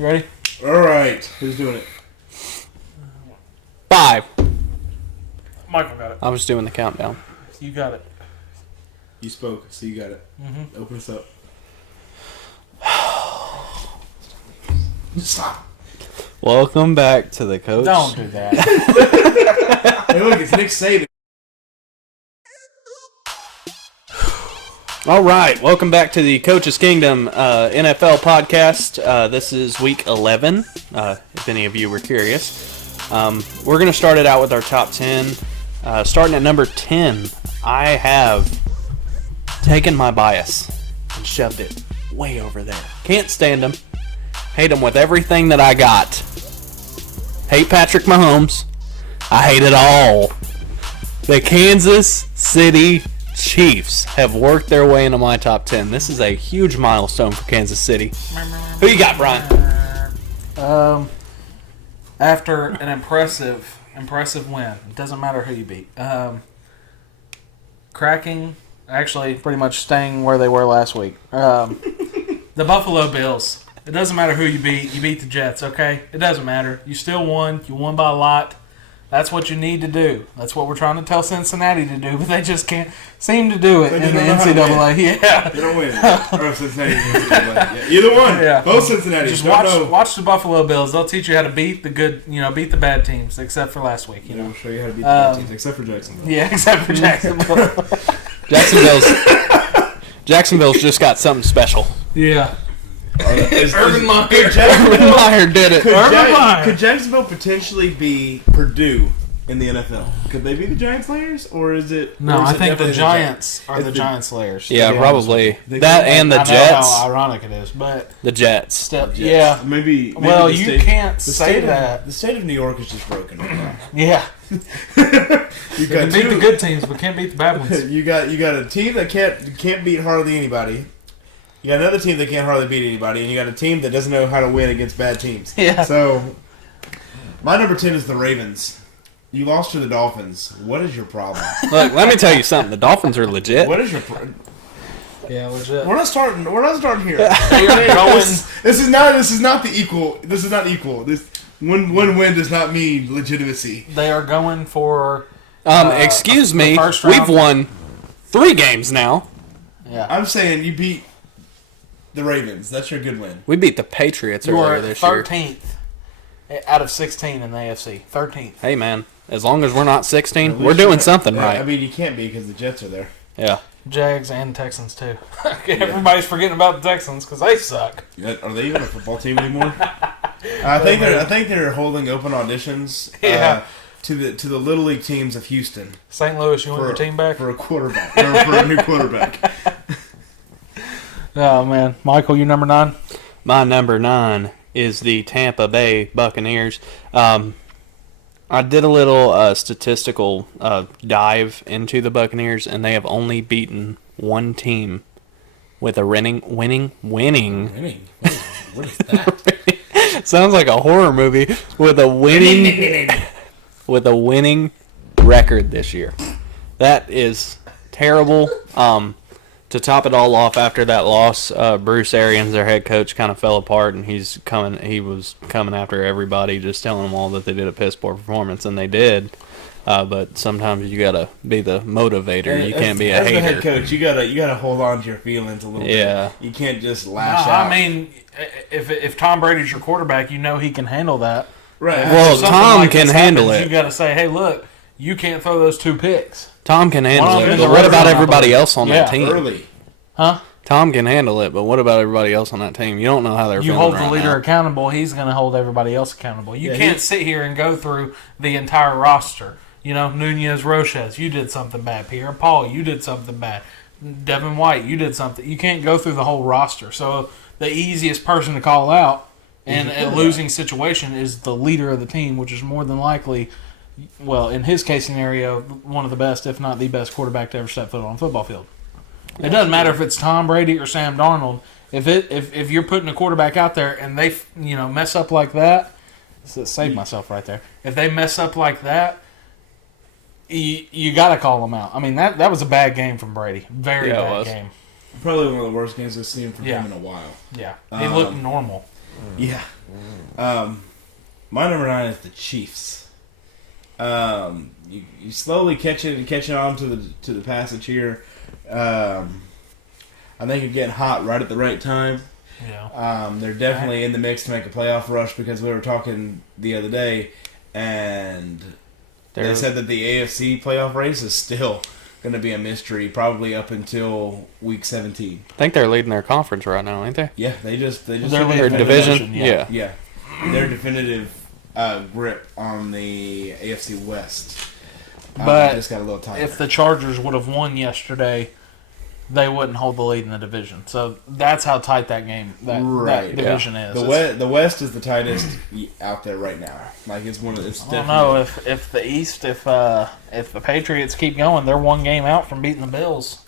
You ready? All right. Who's doing it? 5. Michael got it. I was doing the countdown. You got it. You spoke, so you got it. Mm-hmm. Open us up. Stop. Welcome back to the coach. Don't do that. Hey, look, it's Nick Saban. All right, welcome back to the Coach's Kingdom NFL podcast. This is week 11, if any of you were curious. We're going to start it out with our top 10. Starting at number 10, I have taken my bias and shoved it way over there. Can't stand him. Hate him with everything that I got. Hate Patrick Mahomes. I hate it all. The Kansas City Chiefs have worked their way into my top 10. This is a huge milestone for Kansas City. Who you got, Brian? After an impressive win, it doesn't matter who you beat. Actually pretty much staying where they were last week. The Buffalo Bills. It doesn't matter who you beat the Jets, okay? It doesn't matter. You still won. You won by a lot. That's what you need to do. That's what we're trying to tell Cincinnati to do, but they just can't seem to do it in the NCAA. Yeah. They don't win. Or Cincinnati NCAA. Yeah. Either one. Yeah. Both Cincinnati. Just watch the Buffalo Bills. They'll teach you how to beat the good, beat the bad teams, except for last week. We'll show you how to beat the bad teams, except for Jacksonville. Yeah, except for Jacksonville. Jacksonville's just got something special. Yeah. Urban Meyer. Urban Meyer did it. Could Jacksonville potentially be Purdue in the NFL? Could they be the Giant Slayers, or is it? No, I think the Giants are the Giant Slayers. Yeah, probably. That and the Jets. I know how ironic it is, but the Jets. Yeah, maybe. Well, you can't say that. The state of New York is just broken right now. Yeah. You can beat the good teams, but can't beat the bad ones. You got a team that can't beat hardly anybody. You got another team that can't hardly beat anybody, and you got a team that doesn't know how to win against bad teams. Yeah. So, my number 10 is the Ravens. You lost to the Dolphins. What is your problem? Look, let me tell you something. The Dolphins are legit. What is your problem? Yeah, legit. We're not starting here. This is not equal. This one win does not mean legitimacy. They are going for. Excuse me. We've won 3 games now. Yeah. I'm saying you beat the Ravens. That's your good win. We beat the Patriots earlier this year. 13th out of 16 in the AFC. 13th. Hey, man. As long as we're not 16, we're doing something right. I mean, you can't be because the Jets are there. Yeah. Jags and Texans, too. Everybody's forgetting about the Texans because they suck. Are they even a football team anymore? I think they're holding open auditions. Yeah. To the Little League teams of Houston. St. Louis, you want your team back? For a quarterback. Or for a new quarterback. Oh, man. Michael, you number 9? My number 9 is the Tampa Bay Buccaneers. I did a little statistical dive into the Buccaneers, and they have only beaten one team with a winning. Winning? What is that? Sounds like a horror movie with a winning record this year. That is terrible. To top it all off, after that loss, Bruce Arians, their head coach, kind of fell apart, and he was coming after everybody, just telling them all that they did a piss poor performance, and they did. But sometimes you gotta be the motivator. You can't be a hater. As the head coach, you gotta hold on to your feelings a little bit. Yeah. You can't just lash out. I mean, if Tom Brady's your quarterback, you know he can handle that. Right. Well, Tom can handle it. You got to say, hey, look, you can't throw those 2 picks. Tom can handle it, but what about everybody else on that team? Early. Huh? Tom can handle it, but what about everybody else on that team? You don't know how they're feeling right now. You hold the leader accountable, he's going to hold everybody else accountable. You can't sit here and go through the entire roster. Nunez, Roches, you did something bad. Pierre Paul, you did something bad. Devin White, you did something. You can't go through the whole roster. So the easiest person to call out in a losing situation is the leader of the team, which is more than likely, well, in his case scenario, one of the best, if not the best quarterback to ever step foot on a football field. It doesn't matter if it's Tom Brady or Sam Darnold. If you're putting a quarterback out there and they mess up like that, save myself right there. If they mess up like that, you got to call them out. I mean that was a bad game from Brady. Very bad game. Probably one of the worst games I've seen from him in a while. Yeah, he looked normal. Yeah. My number 9 is the Chiefs. You slowly catching on to the passage here. I think you're getting hot right at the right time. Yeah. They're definitely in the mix to make a playoff rush because we were talking the other day, and they said that the AFC playoff race is still going to be a mystery, probably up until week 17. I think they're leading their conference right now, ain't they? Yeah, they just they're leading their division. Yeah. Their definitive grip on the AFC West. But just got a little tighter. If the Chargers would have won yesterday, they wouldn't hold the lead in the division. So that's how tight that division is. The West is the tightest out there right now. Like it's one of it's. I don't know if the East, if the Patriots keep going, they're one game out from beating the Bills.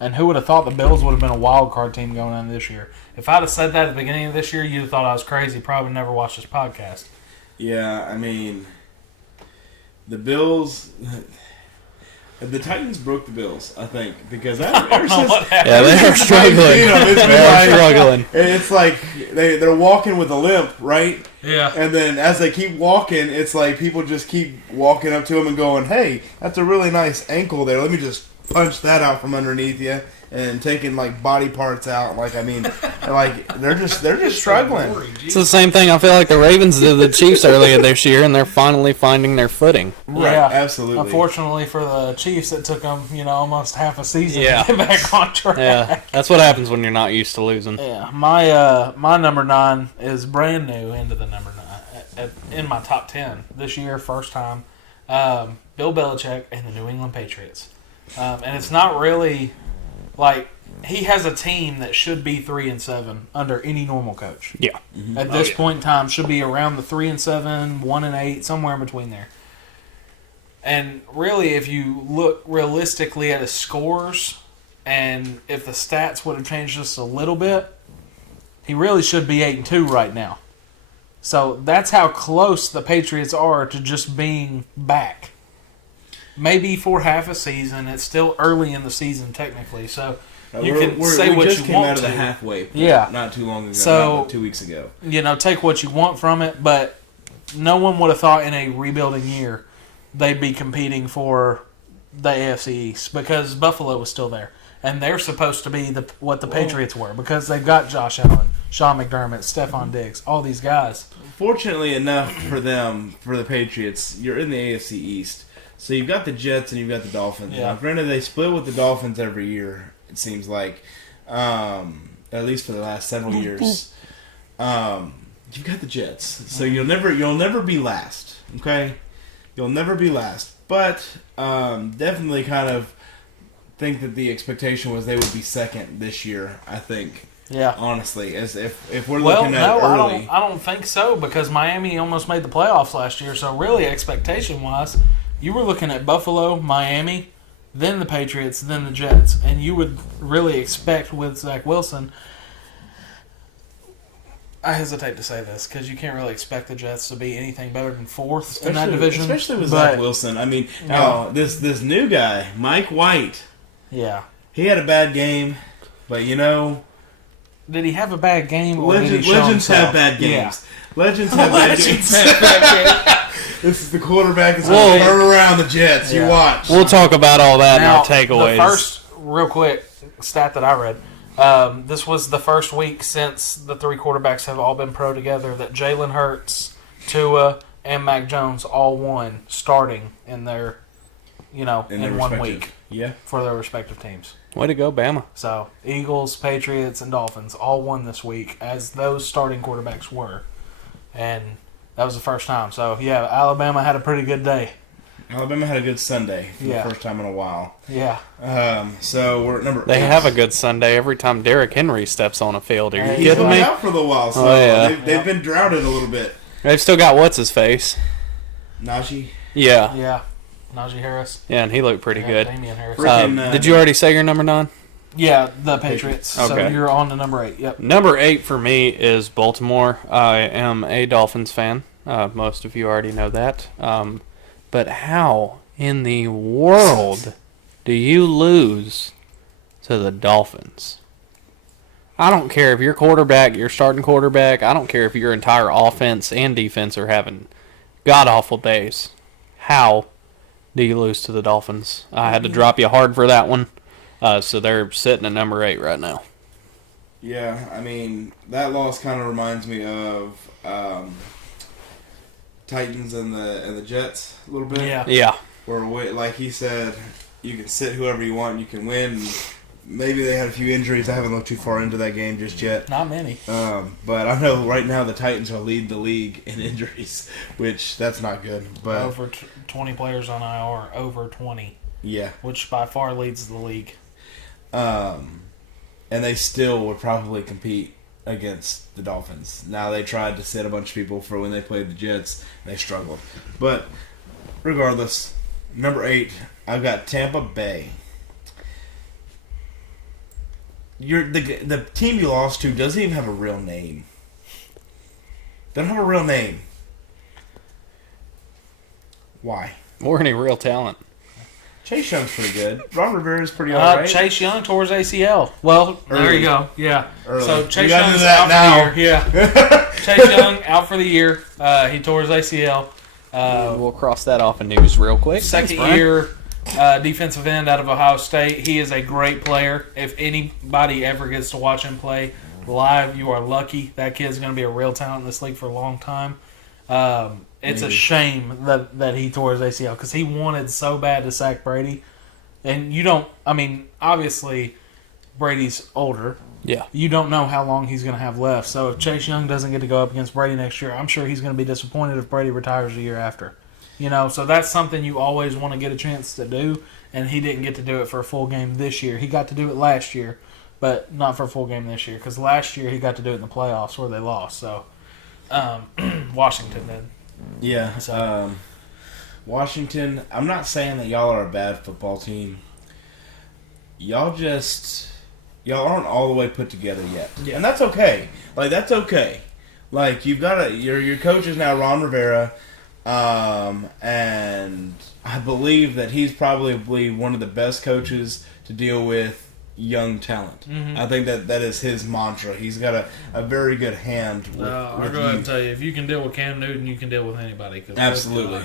And who would have thought the Bills would have been a wild card team going into this year? If I'd have said that at the beginning of this year, you'd have thought I was crazy. Probably never watched this podcast. Yeah, I mean, the Bills. The Titans broke the Bills, I think, because they were struggling. Struggling. It's like they're walking with a limp, right? Yeah. And then as they keep walking, it's like people just keep walking up to them and going, "Hey, that's a really nice ankle there. Let me just punch that out from underneath you." And taking like body parts out, like they're just struggling. It's the same thing I feel like the Ravens did the Chiefs earlier this year, and they're finally finding their footing. Right, yeah, absolutely. Unfortunately for the Chiefs, it took them almost half a season to get back on track. Yeah, that's what happens when you're not used to losing. Yeah, my number 9 is brand new into the number 9 in my top 10 this year, first time. Bill Belichick and the New England Patriots, and it's not really. Like, he has a team that should be 3-7 under any normal coach. Yeah. Mm-hmm. At this point in time, should be around the 3-7, 1-8, somewhere in between there. And really, if you look realistically at his scores, and if the stats would have changed just a little bit, he really should be 8-2 right now. So that's how close the Patriots are to just being back. Maybe for half a season. It's still early in the season, technically. So you can say what you want to. We just came out of the halfway point not too long ago, so, 2 weeks ago. Take what you want from it, but no one would have thought in a rebuilding year they'd be competing for the AFC East because Buffalo was still there. And they're supposed to be what the Patriots were because they've got Josh Allen, Sean McDermott, Stephon Diggs, all these guys. Fortunately enough for them, for the Patriots, you're in the AFC East. So you've got the Jets and you've got the Dolphins. Yeah. Now, granted, they split with the Dolphins every year, it seems like, at least for the last several years. You've got the Jets, so you'll never be last. Okay, you'll never be last. But definitely kind of think that the expectation was they would be second this year. I think. Yeah. Honestly, as if we're looking at it early. I don't think so because Miami almost made the playoffs last year. So really, expectation-wise. You were looking at Buffalo, Miami, then the Patriots, then the Jets, and you would really expect with Zach Wilson. I hesitate to say this because you can't really expect the Jets to be anything better than fourth in that division, especially with Zach Wilson. I mean, this new guy, Mike White. Yeah, he had a bad game, but did he have a bad game? Legends have bad games. Yeah. Legends have bad games. This is the quarterback that's going to turn around the Jets. Yeah. You watch. We'll talk about all that in our takeaways. The first, real quick, stat that I read, this was the first week since the 3 quarterbacks have all been pro together that Jalen Hurts, Tua, and Mac Jones all won starting in their, in 1 week for their respective teams. Way to go, Bama. So, Eagles, Patriots, and Dolphins all won this week as those starting quarterbacks were. And that was the first time. So, yeah, Alabama had a pretty good day. Alabama had a good Sunday for the first time in a while. Yeah. So, we're at number 8. They have a good Sunday every time Derrick Henry steps on a field. Are you kidding me? He's been out for a little while, so they've been droughted a little bit. They've still got what's-his-face? Najee? Yeah. Yeah. Najee Harris. Yeah, and he looked pretty good. Damian Harris. Did you already say your number 9? Yeah, the Patriots. Okay. So you're on to number 8. Yep. Number 8 for me is Baltimore. I am a Dolphins fan. Most of you already know that. But how in the world do you lose to the Dolphins? I don't care if your quarterback, your starting quarterback, I don't care if your entire offense and defense are having god-awful days. How do you lose to the Dolphins? I had to drop you hard for that one. So they're sitting at number 8 right now. Yeah, I mean, that loss kind of reminds me of Titans and the Jets a little bit. Yeah. Where, like he said, you can sit whoever you want, you can win. Maybe they had a few injuries. I haven't looked too far into that game just yet. Not many. But I know right now the Titans will lead the league in injuries, which that's not good. But over 20 players on IR, over 20. Yeah. Which by far leads the league. And they still would probably compete against the Dolphins. Now they tried to sit a bunch of people for when they played the Jets. They struggled. But regardless, number 8, I've got Tampa Bay. The team you lost to doesn't even have a real name. They don't have a real name. Why? Or any real talent. Chase Young's pretty good. Ron Rivera's pretty alright. Chase Young tore his ACL. Well, there you go. Yeah. Early. So Chase Young's out for the year. Yeah. Chase Young out for the year. He tore his ACL. We'll cross that off in news real quick. Second year defensive end out of Ohio State. He is a great player. If anybody ever gets to watch him play live, you are lucky. That kid's going to be a real talent in this league for a long time. It's a shame that he tore his ACL because he wanted so bad to sack Brady. And you don't, I mean, obviously Brady's older. Yeah. You don't know how long he's going to have left. So if Chase Young doesn't get to go up against Brady next year, I'm sure he's going to be disappointed if Brady retires the year after. You know, so that's something you always want to get a chance to do, and he didn't get to do it for a full game this year. He got to do it last year, but not for a full game this year, because last year he got to do it in the playoffs where they lost. So Washington did. Yeah. So. Washington, I'm not saying that y'all are a bad football team. Y'all aren't all the way put together yet. Yeah. And that's okay. Like, that's okay. Like, you've got your coach is now Ron Rivera. And I believe that he's probably one of the best coaches to deal with young talent. Mm-hmm. I think that is his mantra. He's got a very good hand with I'll go ahead and tell you, if you can deal with Cam Newton, you can deal with anybody. Absolutely.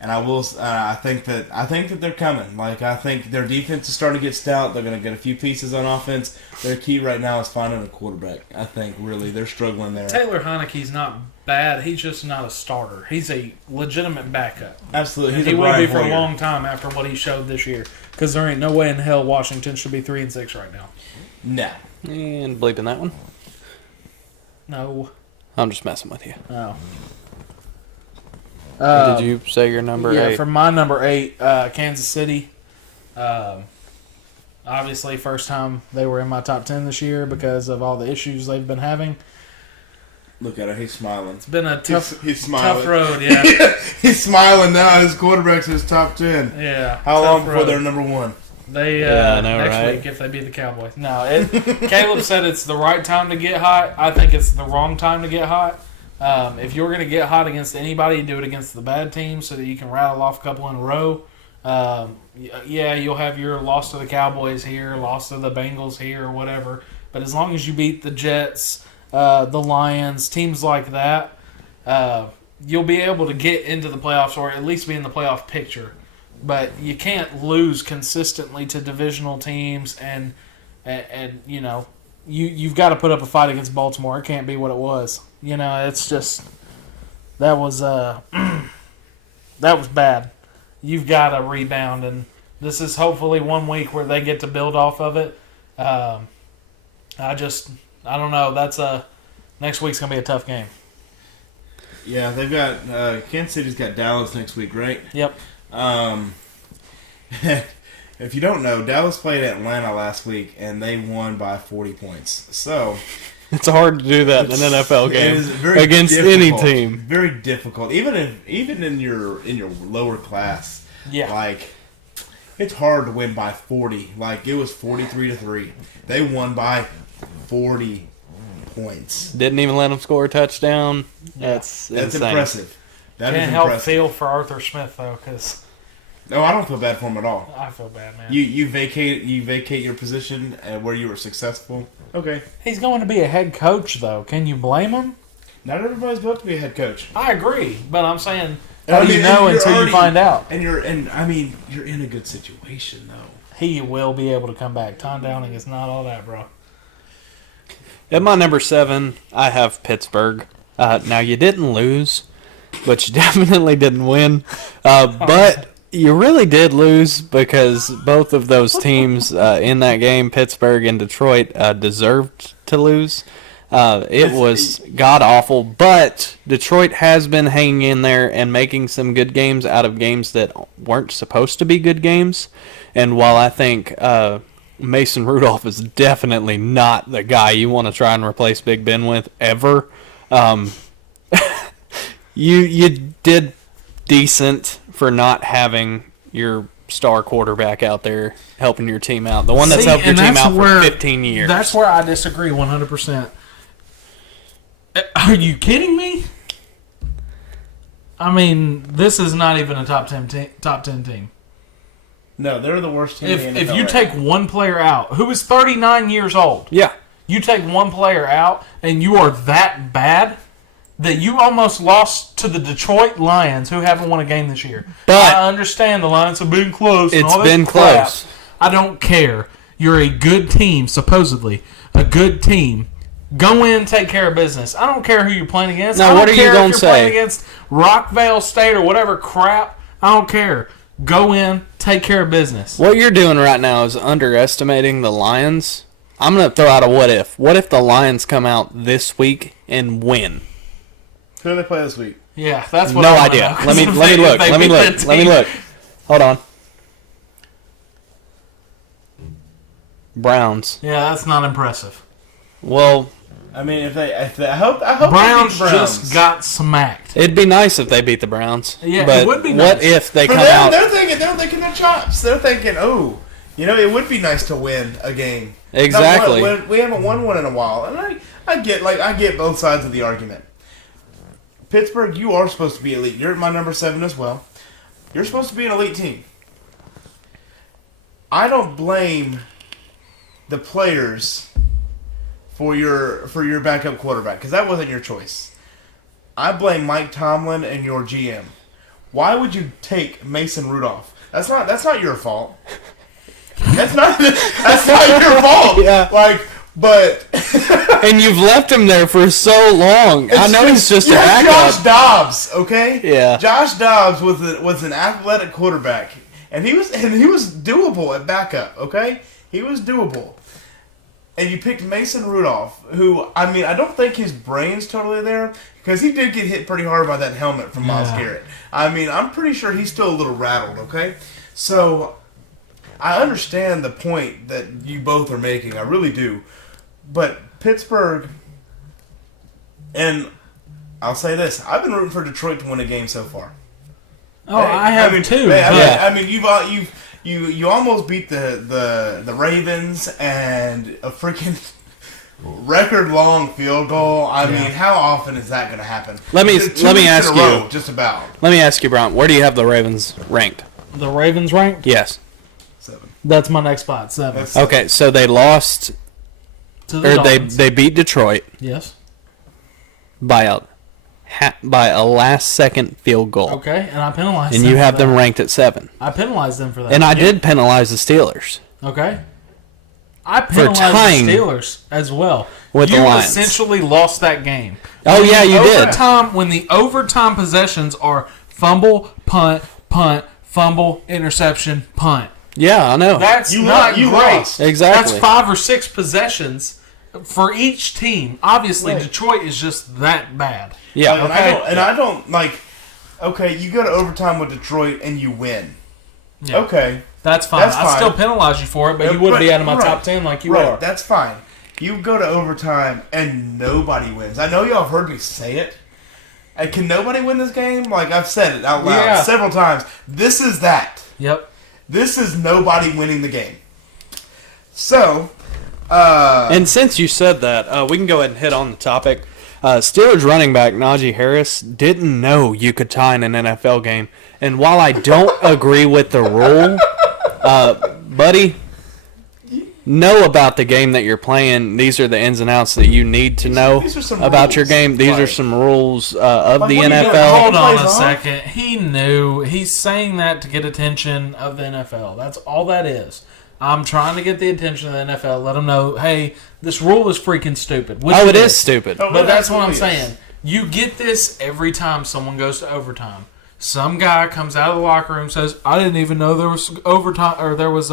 And I will. I think that they're coming. Like, I think their defense is starting to get stout. They're going to get a few pieces on offense. Their key right now is finding a quarterback. I think really they're struggling there. Taylor Heineke's not bad. He's just not a starter. He's a legitimate backup. Absolutely, he will be for a long time after what he showed this year. Because there ain't no way in hell Washington should be 3-6 right now. No. And bleeping that one. No. I'm just messing with you. Oh. Did you say your number 8? Yeah, for my number 8, Kansas City. Obviously, first time they were in my top 10 this year because of all the issues they've been having. Look at him, he's smiling. It's been a tough road, yeah. He's smiling now. His quarterback's his top 10. Yeah. How long before they're number 1? They next week if they beat the Cowboys. No, Caleb said it's the right time to get hot. I think it's the wrong time to get hot. If you're going to get hot against anybody, do it against the bad team so that you can rattle off a couple in a row. Yeah, you'll have your loss to the Cowboys here, loss to the Bengals here, or whatever. But as long as you beat the Jets, the Lions, teams like that, you'll be able to get into the playoffs or at least be in the playoff picture. But you can't lose consistently to divisional teams, and you know you've got to put up a fight against Baltimore. It can't be what it was. You know, it's just that was bad. You've got to rebound, and this is hopefully 1 week where they get to build off of it. I don't know. Next week's gonna be a tough game. Yeah, they've got Kansas City's got Dallas next week, right? Yep. If you don't know, Dallas played Atlanta last week and they won by 40 points. So it's hard to do that in an NFL game against any team. Very difficult, even in your lower class. Yeah, like it's hard to win by 40. Like it was 43-3. They won by 40 points. Didn't even let them score a touchdown. Yeah. That's impressive. Can't help feel for Arthur Smith though, because No, I don't feel bad for him at all. I feel bad, man. You vacate your position where you were successful. Okay. He's going to be a head coach, though. Can you blame him? Not everybody's about to be a head coach. I agree, but I'm saying, how do you know until you find out? And you're in a good situation though. He will be able to come back. Tom Downing is not all that, bro. At my number 7, I have Pittsburgh. Now, you didn't lose, but you definitely didn't win. But you really did lose because both of those teams in that game, Pittsburgh and Detroit, deserved to lose. It was god-awful, but Detroit has been hanging in there and making some good games out of games that weren't supposed to be good games. And while I think Mason Rudolph is definitely not the guy you want to try and replace Big Ben with ever, you did decent for not having your star quarterback out there helping your team out. The one that's helped your team out for 15 years. That's where I disagree 100%. Are you kidding me? I mean, this is not even a top 10 team. No, they're the worst team in the NFL. If you take one player out, who is 39 years old, yeah, you take one player out, and you are that bad that you almost lost to the Detroit Lions, who haven't won a game this year. But I understand the Lions have been close. It's been close. I don't care. You're a good team, supposedly. A good team. Go in, take care of business. I don't care who you're playing against. Now, what are you going to say? Playing against Rockvale State or whatever crap. I don't care. Go in, take care of business. What you're doing right now is underestimating the Lions. I'm going to throw out a what if. What if the Lions come out this week and win? Who do they play this week? Yeah, that's what no I idea. know, Let me look. Let me look. Hold on. Browns. Yeah, that's not impressive. Well, I mean, if I hope Browns they beat just got smacked. it'd be nice if they beat the Browns. Yeah, but it would be what nice. if they For come them, out? They're licking their chops. They're thinking, oh, it would be nice to win a game. Exactly. We haven't won one in a while, and I get both sides of the argument. Pittsburgh, you are supposed to be elite. You're at my number 7 as well. You're supposed to be an elite team. I don't blame the players for your backup quarterback, because that wasn't your choice. I blame Mike Tomlin and your GM. Why would you take Mason Rudolph? That's not your fault. That's not your fault. Yeah. But and you've left him there for so long. I know he's just a backup. Josh Dobbs, okay? Yeah. Josh Dobbs was an athletic quarterback, and he was doable at backup, okay? He was doable. And you picked Mason Rudolph, who, I mean, I don't think his brain's totally there, because he did get hit pretty hard by that helmet from Myles Garrett. I mean, I'm pretty sure he's still a little rattled, okay? So, I understand the point that you both are making. I really do. But Pittsburgh, and I'll say this, I've been rooting for Detroit to win a game so far. Oh, I have too. You almost beat the Ravens and a freaking record-long field goal. I mean, how often is that going to happen? Let me ask you. Just about. Let me ask you, Brian. Where do you have the Ravens ranked? The Ravens ranked? Yes. 7. That's my next spot. 7. Okay, so they lost, To the or Dolphins. they beat Detroit Yes. by a last-second field goal. Okay, and I penalized And them you have for them that. ranked at 7. I penalized them for that. And I did penalize the Steelers. Okay. I penalized tying the Steelers as well. with the You Lions. essentially lost that game. Oh, yeah, you did. When the overtime possessions are fumble, punt, fumble, interception, punt. Yeah, I know. That's You not great. lost. Exactly. That's 5 or 6 possessions for each team. Obviously, Right. Detroit is just that bad. Yeah. I don't okay, you go to overtime with Detroit and you win. Yeah. Okay. That's fine. That's I fine. still penalize you for it, but you wouldn't be out of my top 10 like you are. That's fine. You go to overtime and nobody wins. I know y'all have heard me say it. And can nobody win this game? Like, I've said it out loud several times. This is that. Yep. This is nobody winning the game. So, and since you said that, we can go ahead and hit on the topic. Steelers running back Najee Harris didn't know you could tie in an NFL game. And while I don't agree with the rule, buddy, know about the game that you're playing. These are the ins and outs that you need to know about your game. These are some rules of the NFL. Hold on a second. He knew. He's saying that to get attention of the NFL. That's all that is. I'm trying to get the attention of the NFL. Let them know, hey, this rule is freaking stupid. It is stupid. But that's what I'm saying. You get this every time someone goes to overtime. Some guy comes out of the locker room and says, I didn't even know there was overtime or there was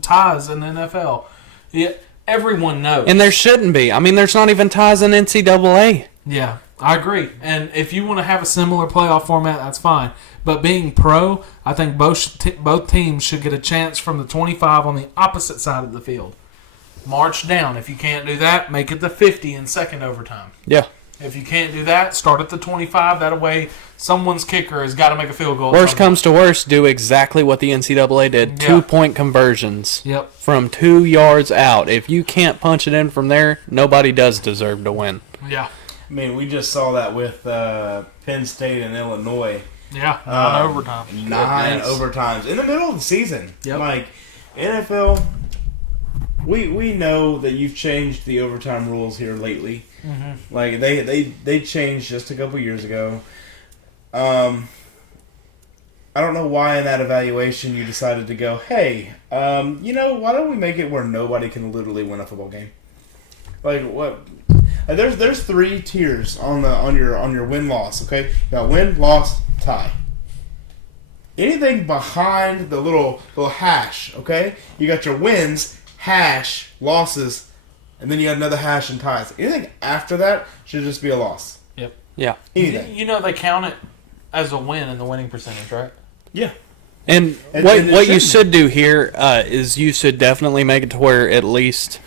ties in the NFL. Yeah, everyone knows. And there shouldn't be. I mean, there's not even ties in NCAA. Yeah, I agree. And if you want to have a similar playoff format, that's fine. But being pro, I think both teams should get a chance from the 25 on the opposite side of the field. March down. If you can't do that, make it the 50 in second overtime. Yeah. If you can't do that, start at the 25. That way, someone's kicker has got to make a field goal. Worst comes to worst, do exactly what the NCAA did. Yeah. 2-point conversions. Yep. From 2 yards out. If you can't punch it in from there, nobody does deserve to win. Yeah. I mean, we just saw that with Penn State and Illinois. Yeah, 9 overtimes. 9 overtimes in the middle of the season. Yep. Like, NFL, we know that you've changed the overtime rules here lately. Mm-hmm. Like, they changed just a couple years ago. I don't know why in that evaluation you decided to go, hey, why don't we make it where nobody can literally win a football game? Like, what? There's 3 tiers on your win-loss, okay? You got win, loss, tie. Anything behind the little hash, okay? You got your wins, hash, losses, and then you got another hash and ties. Anything after that should just be a loss. Yep. Yeah. Anything. You know they count it as a win in the winning percentage, right? Yeah. And what you should do here is you should definitely make it to where at least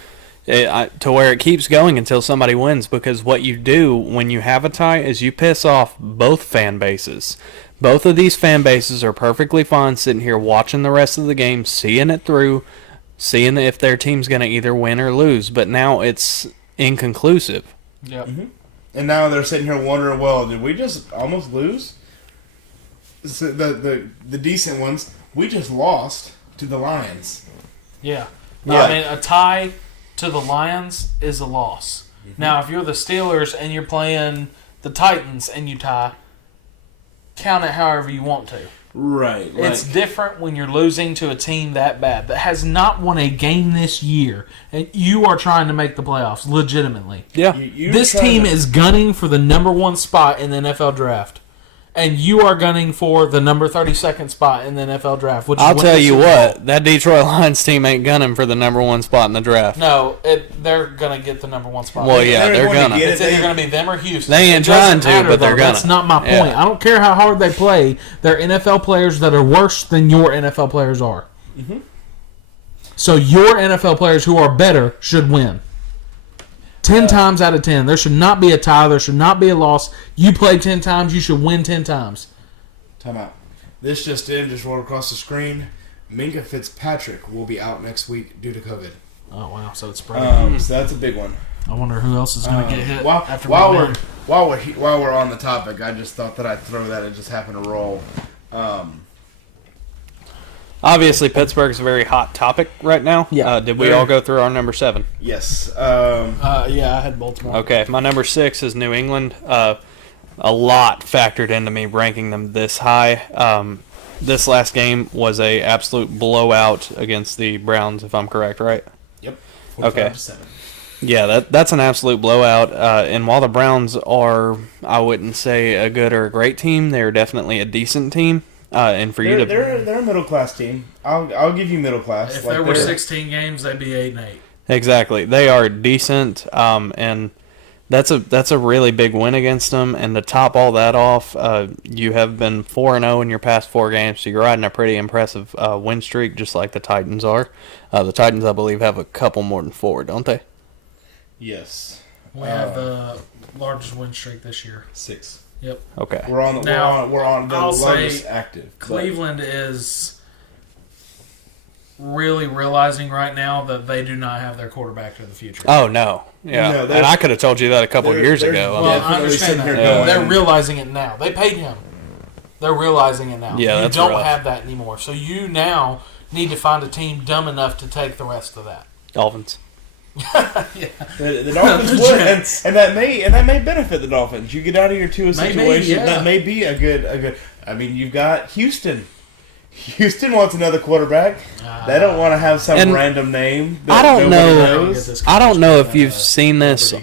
to where it keeps going until somebody wins, because what you do when you have a tie is you piss off both fan bases. Both of these fan bases are perfectly fine sitting here watching the rest of the game, seeing it through, seeing if their team's going to either win or lose. But now it's inconclusive. Yep. Mm-hmm. And now they're sitting here wondering, well, did we just almost lose? So the decent ones, we just lost to the Lions. Yeah. I mean, a tie to the Lions is a loss. Mm-hmm. Now, if you're the Steelers and you're playing the Titans and you tie, count it however you want to. Right. It's different when you're losing to a team that bad that has not won a game this year, and you are trying to make the playoffs legitimately. Yeah. This team is gunning for the number 1 spot in the NFL draft. And you are gunning for the number 32nd spot in the NFL draft. Which I'll tell you what, that Detroit Lions team ain't gunning for the number 1 spot in the draft. No, they're going to get the number 1 spot. Well, yeah, they're going to. It's either going to be them or Houston. They ain't trying to, but they're going to. That's not my point. Yeah. I don't care how hard they play. They're NFL players that are worse than your NFL players are. Mm-hmm. So your NFL players who are better should win. 10 times out of 10. There should not be a tie. There should not be a loss. You play 10 times, you should win 10 times. Time out. This just rolled across the screen. Minka Fitzpatrick will be out next week due to COVID. Oh, wow. So it's spreading. So that's a big one. I wonder who else is going to get hit after while we're on the topic, I just thought that I'd throw that. It just happened to roll. Obviously, Pittsburgh's a very hot topic right now. Yeah. Did we all go through our number 7? Yes. Yeah, I had Baltimore. Okay, my number 6 is New England. A lot factored into me ranking them this high. This last game was a absolute blowout against the Browns, if I'm correct, right? Yep. Okay. 45-7. Yeah, that's an absolute blowout. And while the Browns are, I wouldn't say a good or a great team, they're definitely a decent team. And for they're a middle class team. I'll give you middle class. If there were 16 games, they'd be 8-8. Exactly, they are decent, and that's a really big win against them. And to top all that off, you have been 4-0 in your past 4 games, so you're riding a pretty impressive win streak, just like the Titans are. The Titans, I believe, have a couple more than 4, don't they? Yes. We have the largest win streak this year. 6. Yep. Okay. We're on the I'll lowest active. Cleveland is really realizing right now that they do not have their quarterback to the future. Oh, no. Yeah. No, and I could have told you that a couple of years ago. Well, I understand that. They're realizing it now. They paid him. They're realizing it now. Yeah, you that's don't rough. have that anymore. So you now need to find a team dumb enough to take the rest of that. Dolphins. Yeah. The Dolphins would, and that may benefit the Dolphins. You get out of your Tua situation. That may be a good. I mean, you've got Houston. Houston wants another quarterback. They don't want to have some random name. I don't know. Knows. I don't know if you've seen this.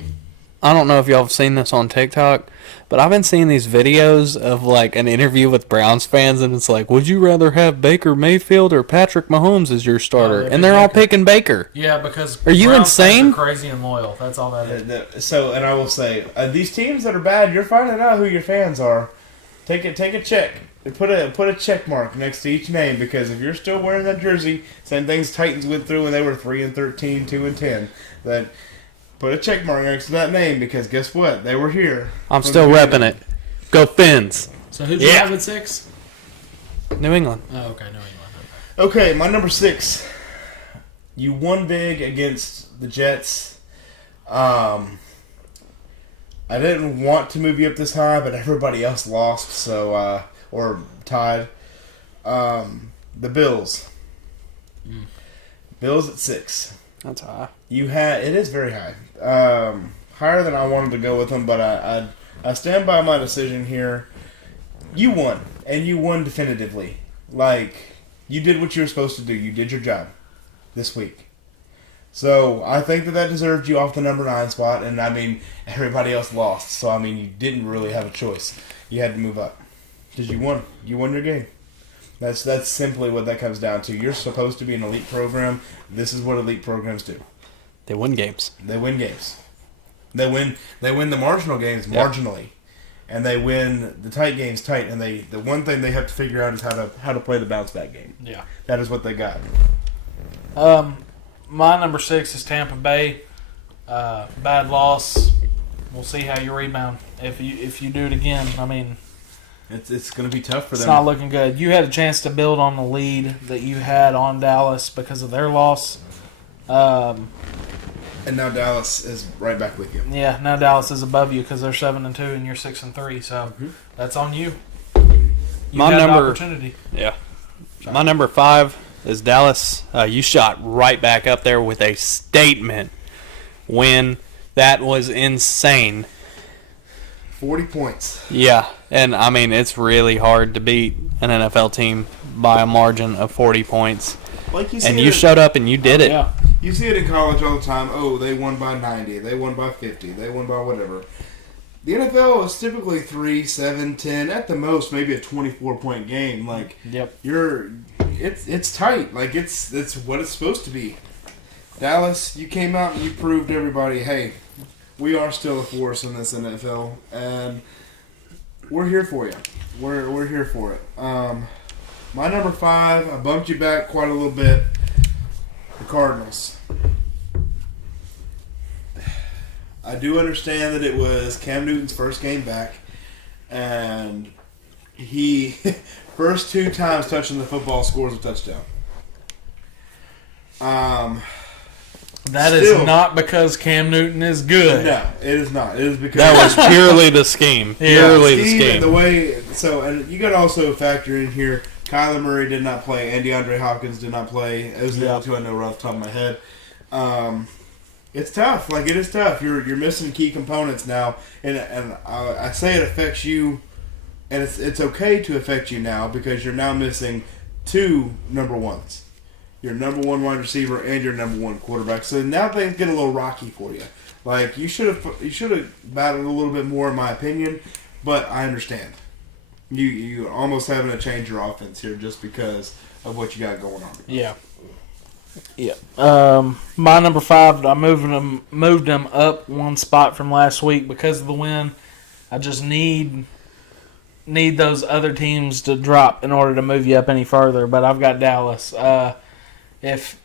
I don't know if y'all have seen this on TikTok, but I've been seeing these videos of like an interview with Browns fans, and it's like, would you rather have Baker Mayfield or Patrick Mahomes as your starter? And they're all picking Baker. Yeah, because are you Browns insane? Fans are crazy and loyal. That's all that is. So, and I will say, these teams that are bad, you're finding out who your fans are. Take a check. Put a check mark next to each name, because if you're still wearing that jersey, same things Titans went through when they were 3-13, 2-10. That put a check mark next to that name, because guess what? They were here. I'm still repping it. Go Fins. So who'd you have at 6? New England. Oh, okay, New England. Okay, my number 6. You won big against the Jets. I didn't want to move you up this high, but everybody else lost, so or tied. The Bills. Bills at 6. That's high. It is very high. Higher than I wanted to go with them, but I stand by my decision here. You won, and you won definitively. Like, you did what you were supposed to do. You did your job this week. So I think that deserved you off the number 9 spot, and I mean, everybody else lost. So I mean, you didn't really have a choice. You had to move up because you won. You won your game. That's simply what that comes down to. You're supposed to be an elite program. This is what elite programs do. They win games. They win games. They win the marginal games marginally, and they win the tight games tight. And the one thing they have to figure out is how to play the bounce back game. Yeah, that is what they got. My number 6 is Tampa Bay. Bad loss. We'll see how you rebound if you do it again. I mean, it's going to be tough for them. It's not looking good. You had a chance to build on the lead that you had on Dallas because of their loss. And now Dallas is right back with you. Yeah, now Dallas is above you because they're 7-2 and you're 6-3. So that's on you. You had an opportunity. Yeah. My number 5 is Dallas. You shot right back up there with a statement win. That was insane. 40 points. Yeah, and I mean, it's really hard to beat an NFL team by a margin of 40 points. Like and you showed up and you did it. Yeah. You see it in college all the time. Oh, they won by 90. They won by 50. They won by whatever. The NFL is typically 3, 7, 10, at the most maybe a 24-point game. Like, it's tight. Like, it's what it's supposed to be. Dallas, you came out and you proved to everybody, hey, we are still a force in this NFL, and we're here for you. We're here for it. My number 5, I bumped you back quite a little bit. The Cardinals. I do understand that it was Cam Newton's first game back, and he first 2 times touching the football scores a touchdown. That is not because Cam Newton is good. No, it is not. It is because that was purely the scheme. Purely the scheme. And the way, and you got to also factor in here. Kyler Murray did not play, and DeAndre Hopkins did not play. Those are the only 2 I know right off the top of my head. It's tough. Like, it is tough. You're missing key components now, and I say it affects you, and it's okay to affect you now because you're now missing 2 number 1s. Your number 1 wide receiver and your number 1 quarterback. So now things get a little rocky for you. Like, you should have battled a little bit more, in my opinion, but I understand. You almost having to change your offense here just because of what you got going on. Yeah. Yeah. My number 5, I moved them up 1 spot from last week because of the win. I just need those other teams to drop in order to move you up any further. But I've got Dallas. If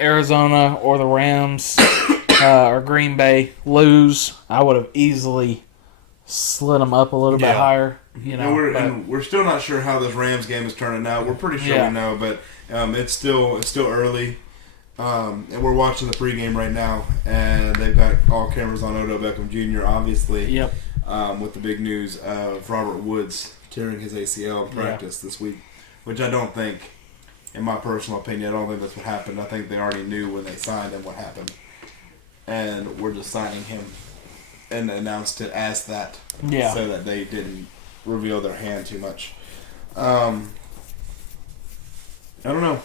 Arizona or the Rams or Green Bay lose, I would have easily slid them up a little bit higher. You know, and we're still not sure how this Rams game is turning out. We're pretty sure we know, but it's still early. And we're watching the pregame right now, and they've got all cameras on Odell Beckham Jr. Obviously, with the big news of Robert Woods tearing his ACL in practice this week, which I don't think, in my personal opinion, I don't think that's what happened. I think they already knew when they signed him what happened, and we're just signing him and announced it as that, so that they didn't reveal their hand too much. I don't know.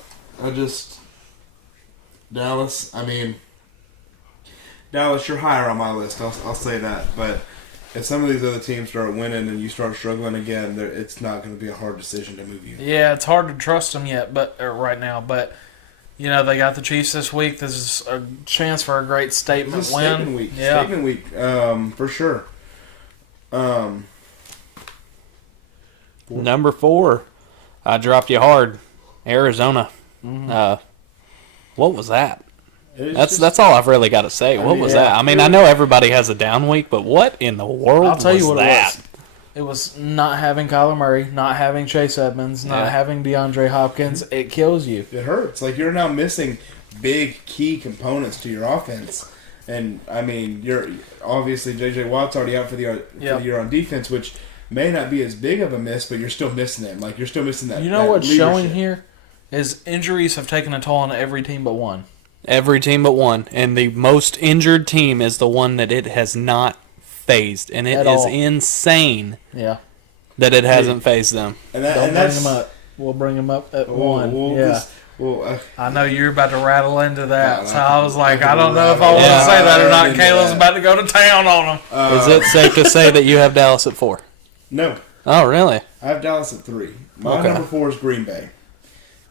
Dallas, Dallas, you're higher on my list. I'll say that. But if some of these other teams start winning and you start struggling again, it's not going to be a hard decision to move you. Yeah, it's hard to trust them right now. But you know, they got the Chiefs this week. This is a chance for a great statement win. Statement week. Yeah. Statement week, for sure. Number 4, I dropped you hard. Arizona. What was that? That's all I've really got to say. What was that? I know everybody has a down week, but what in the world I'll tell you what that? It was. It was not having Kyler Murray, not having Chase Edmonds, not having DeAndre Hopkins. It kills you. It hurts. Like, you're now missing big key components to your offense. And, you're obviously J.J. Watt's already out for the year on defense, which may not be as big of a miss, but you're still missing him. Like, you're still missing that. You know what's showing here is injuries have taken a toll on every team but one. Every team but one. And the most injured team is the one that it has not phased. And it is insane that it hasn't phased them. And bring them up. We'll bring them up at one. I know you're about to rattle into that. So I was like, I don't know if I want to say that or not. Kayla's about to go to town on them. Is it safe to say that you have Dallas at 4? No. Oh, really? I have Dallas at 3. My number 4 is Green Bay.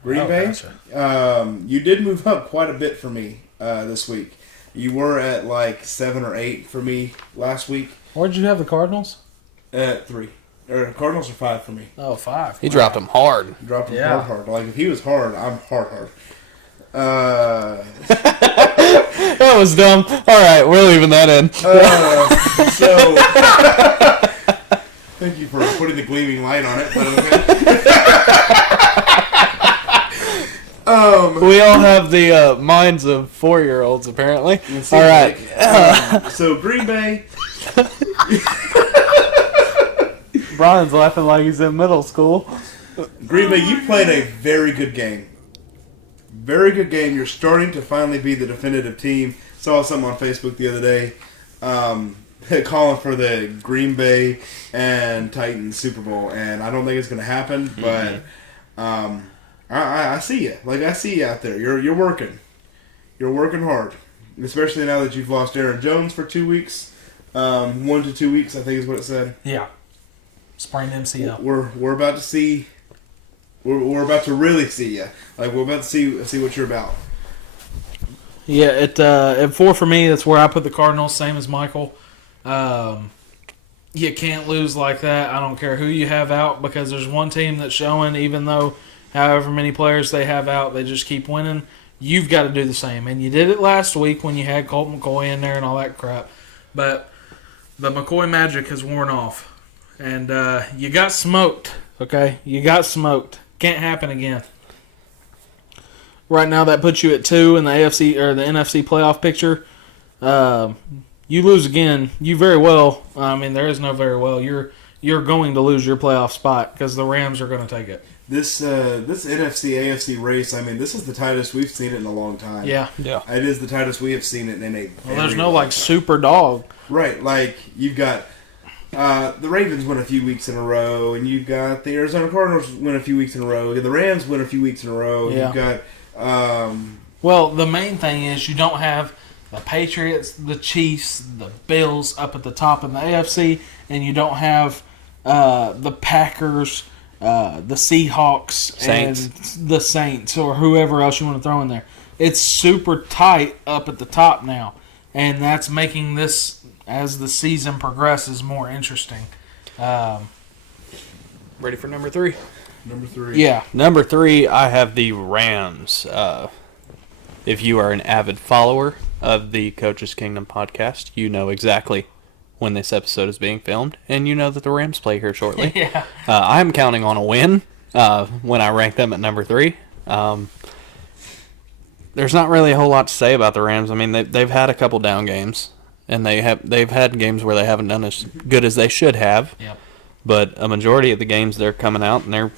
Green Bay, gotcha. You did move up quite a bit for me this week. You were at like 7 or 8 for me last week. Where'd you have the Cardinals? At 3. Cardinals are 5 for me. Oh, 5. He dropped them hard. Dropped them hard. Like, if he was hard, I'm hard. That was dumb. All right, we're leaving that in. Thank you for putting the gleaming light on it. But okay. We all have the minds of 4-year-olds, apparently. All right. So, Green Bay. Brian's laughing like he's in middle school. Green Bay, you played a very good game. Very good game. You're starting to finally be the definitive team. Saw something on Facebook the other day calling for the Green Bay and Titans Super Bowl. And I don't think it's going to happen, but I see you. Like, I see you out there. You're working. You're working hard. Especially now that you've lost Aaron Jones for 2 weeks. 1 to 2 weeks, I think is what it said. Yeah. Sprained MCL. We're about to see. We're about to really see you. Like, we're about to see what you're about. Yeah, at 4 for me, that's where I put the Cardinals, same as Michael. You can't lose like that. I don't care who you have out, because there's one team that's showing, even though however many players they have out, they just keep winning. You've got to do the same. And you did it last week when you had Colt McCoy in there and all that crap. But the McCoy magic has worn off. And you got smoked, okay? You got smoked. Can't happen again. Right now, that puts you at 2 in the AFC or the NFC playoff picture. You lose again, you very well. There is no very well. You're going to lose your playoff spot because the Rams are going to take it. This NFC AFC race, this is the tightest we've seen it in a long time. Yeah. It is the tightest we have seen it in a. Well, there's no super dog. Right, like you've got. The Ravens win a few weeks in a row, and you've got the Arizona Cardinals win a few weeks in a row, and the Rams win a few weeks in a row. Yeah. You've got. Well, the main thing is you don't have the Patriots, the Chiefs, the Bills up at the top in the AFC, and you don't have the Packers, the Seahawks, Saints. and the Saints, or whoever else you want to throw in there. It's super tight up at the top now, and that's making this, as the season progresses, more interesting. Ready for number 3? Number 3. Yeah. Number 3, I have the Rams. If you are an avid follower of the Coach's Kingdom podcast, you know exactly when this episode is being filmed, and you know that the Rams play here shortly. Yeah. I'm counting on a win when I rank them at number 3. There's not really a whole lot to say about the Rams. I mean, they've had a couple down games, and they've had games where they haven't done as good as they should have. Yep. But a majority of the games they're coming out and they're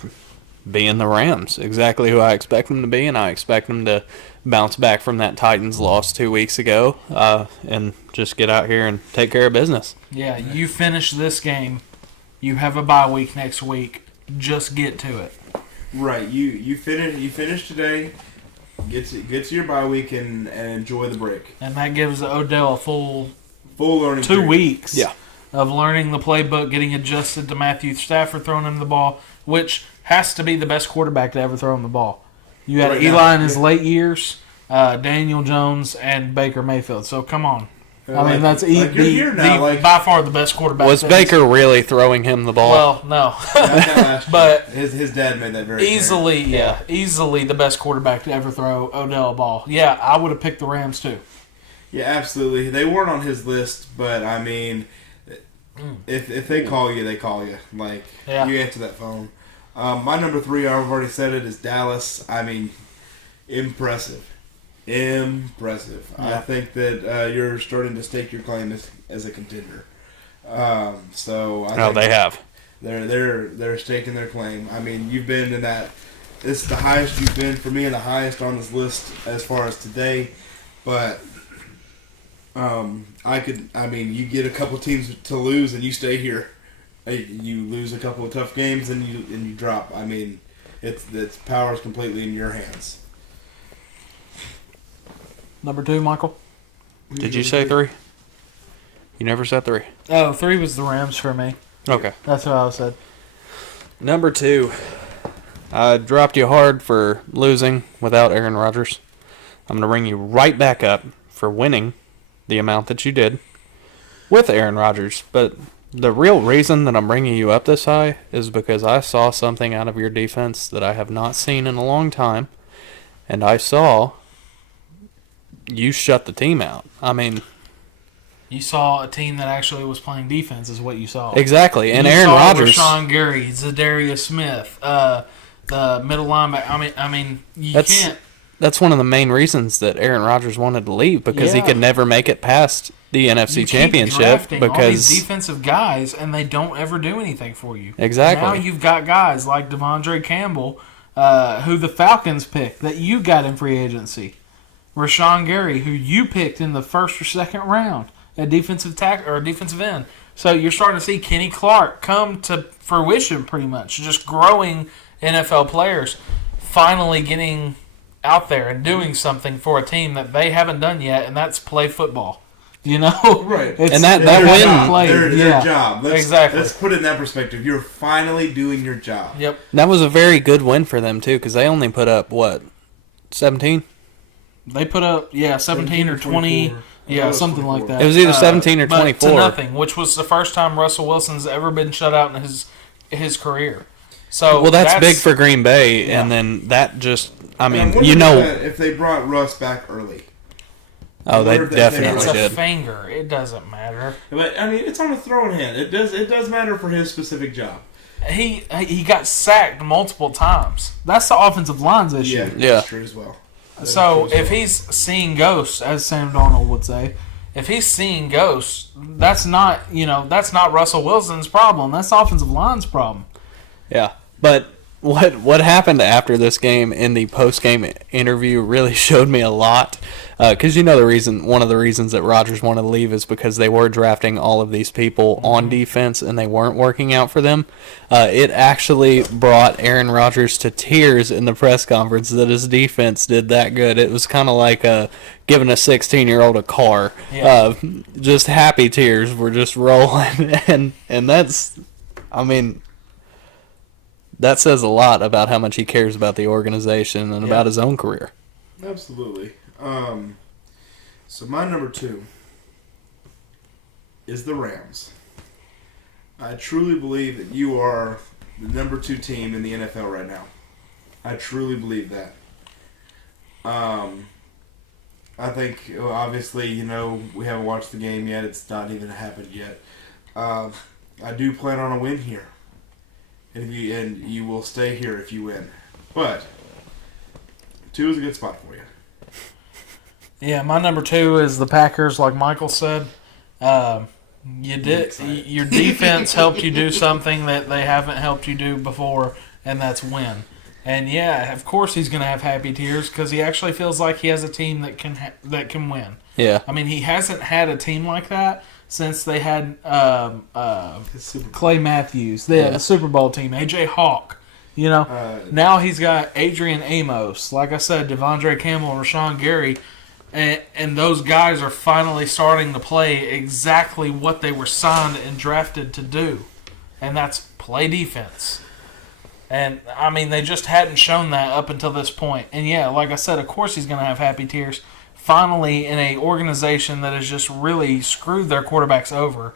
being the Rams, exactly who I expect them to be, and I expect them to bounce back from that Titans loss 2 weeks ago and just get out here and take care of business. Yeah, you finish this game, you have a bye week next week. Just get to it. Right. You finish today. Get to your bye week and enjoy the break. And that gives Odell a full learning 2 period. weeks Yeah. of learning the playbook, getting adjusted to Matthew Stafford throwing him the ball, which has to be the best quarterback to ever throw him the ball. You had Right Eli now, in his late years, Daniel Jones, and Baker Mayfield. So come on. I mean, that's you're here now, by far the best quarterback. Was Baker really throwing him the ball? Well, no. But his dad made that very easily, clear. easily the best quarterback to ever throw Odell a ball. Yeah, I would have picked the Rams too. Yeah, absolutely. They weren't on his list, but I mean, if they call you, they call you. Like, Yeah. you answer that phone. My number 3, I've already said it, is Dallas. I mean, impressive. Impressive. Yeah. I think that you're starting to stake your claim as a contender. So I think they have. They're staking their claim. I mean, you've been in that. This is the highest you've been for me, and the highest on this list as far as today. But you get a couple teams to lose, and you stay here. You lose a couple of tough games, and you drop. I mean, it's power is completely in your hands. Number 2, Michael? Did you say 3? You never said 3. Oh, 3 was the Rams for me. Okay. That's what I said. Number 2. I dropped you hard for losing without Aaron Rodgers. I'm going to bring you right back up for winning the amount that you did with Aaron Rodgers. But the real reason that I'm bringing you up this high is because I saw something out of your defense that I have not seen in a long time. And I saw you shut the team out. I mean, You saw a team that actually was playing defense is what you saw. exactly. And you Aaron saw Rodgers. Rashawn Gary, Zadarius Smith, the middle linebacker. I mean, you can't. That's one of the main reasons that Aaron Rodgers wanted to leave, because he Yeah. could never make it past the NFC You keep Championship drafting all because these defensive guys, and they don't ever do anything for you. Exactly. Now you've got guys like Devondre Campbell, who the Falcons picked, that you got in free agency. Rashawn Gary, who you picked in the first or second round, a defensive tackle or a defensive end. So you're starting to see Kenny Clark come to fruition, pretty much, just growing NFL players, finally getting out there and doing something for a team that they haven't done yet, and that's play football. You know, Right. And that Their win- job. Their job. Exactly. Let's put it in that perspective. You're finally doing your job. Yep. that was a very good win for them too, because they only put up 17. They put up 17 or 20, 24. something like that. It was either 17 or but 24. to nothing, which was the first time Russell Wilson's ever been shut out in his career. So Well, that's big for Green Bay, Yeah. and then that just, I And mean, I'm you wondering know, if they brought Russ back early. oh, they wonder if they- definitely it's a did. finger. It doesn't matter. But I mean, it's on a throwing hand. It does matter for his specific job. He got sacked multiple times. That's the offensive line's issue. Yeah. That's true as well. So if he's seeing ghosts, as Sam Darnold would say, if he's seeing ghosts, that's not Russell Wilson's problem. That's the offensive line's problem. Yeah, but what happened after this game in the post-game interview really showed me a lot, because one of the reasons that Rodgers wanted to leave is because they were drafting all of these people on defense and they weren't working out for them. It actually brought Aaron Rodgers to tears in the press conference that his defense did that good. It was kind of like giving a 16-year-old a car. Yeah. Just happy tears were just rolling, and that's, I mean, that says a lot about how much he cares about the organization and about his own career. Absolutely. So my number 2 is the Rams. I truly believe that you are the number 2 team in the NFL right now. I truly believe that. I think, obviously, we haven't watched the game yet. It's not even happened yet. I do plan on a win here. And you will stay here if you win. But 2 is a good spot for you. Yeah, my number 2 is the Packers, like Michael said. Your defense helped you do something that they haven't helped you do before, and that's win. And yeah, of course he's going to have happy tears because he actually feels like he has a team that can win. Yeah. I mean, he hasn't had a team like that since they had Clay Matthews, the Super Bowl team, A.J. Hawk. Now he's got Adrian Amos, like I said, Devondre Campbell and Rashawn Gary, and those guys are finally starting to play exactly what they were signed and drafted to do, and that's play defense. And, I mean, they just hadn't shown that up until this point. And, yeah, like I said, of course he's going to have happy tears. Finally, in an organization that has just really screwed their quarterbacks over,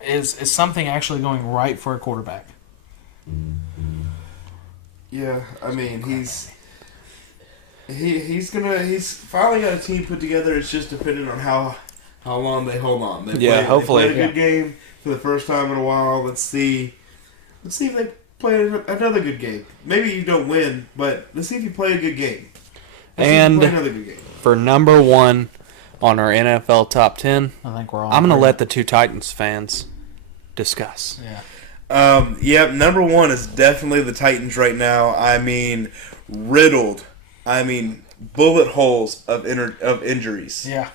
is something actually going right for a quarterback. Yeah, I mean, he's finally got a team put together. It's just dependent on how long they hold on. Hopefully. They played a good game for the first time in a while. Let's see if they play another good game. Maybe you don't win, but let's see if you play a good game. And for number 1 on our NFL top 10, I think we're all. I'm going to let the 2 Titans fans discuss. Yeah. Number 1 is definitely the Titans right now. I mean, riddled. I mean, bullet holes of injuries. Yeah.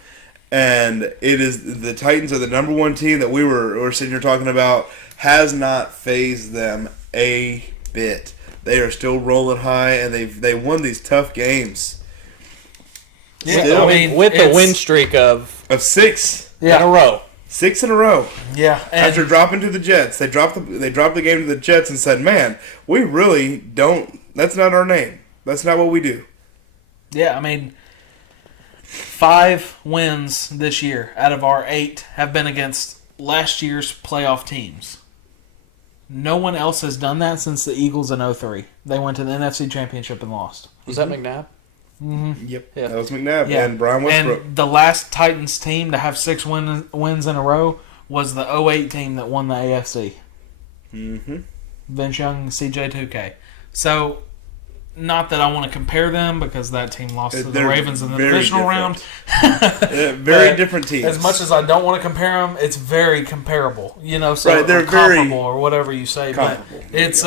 And the Titans are the number 1 team that we were sitting here talking about. Has not phased them a bit. They are still rolling high, and they won these tough games. Yeah, with the win streak of 6 in a row. 6 in a row. Yeah. After dropping to the Jets, they dropped the game to the Jets and said, "Man, we really don't. That's not our name. That's not what we do." Yeah, I mean, 5 wins this year out of our 8 have been against last year's playoff teams. No one else has done that since the Eagles in 2003. They went to the NFC Championship and lost. Was that McNabb? Mm-hmm. Yep, yeah. That was McNabb and Brian Westbrook. And the last Titans team to have 6 wins in a row was the 2008 team that won the AFC. Mm-hmm. Vince Young, CJ2K. So, not that I want to compare them because that team lost to the Ravens in the divisional round. Very different teams. As much as I don't want to compare them, it's very comparable. So right, they're comparable or whatever you say. Comparable. But it's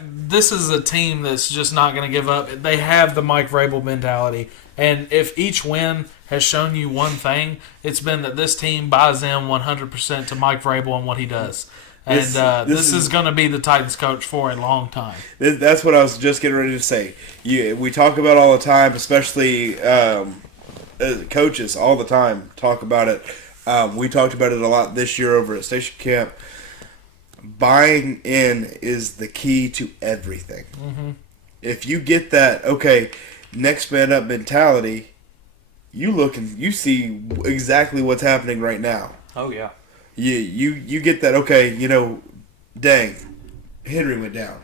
this is a team that's just not going to give up. They have the Mike Vrabel mentality, and if each win has shown you one thing, it's been that this team buys in 100% to Mike Vrabel and what he does. And this is going to be the Titans coach for a long time. That's what I was just getting ready to say. We talk about all the time, especially coaches all the time talk about it. We talked about it a lot this year over at Station Camp. Buying in is the key to everything. Mm-hmm. If you get that, okay, next man up mentality, you see exactly what's happening right now. Oh, yeah. You get that, okay, dang, Henry went down.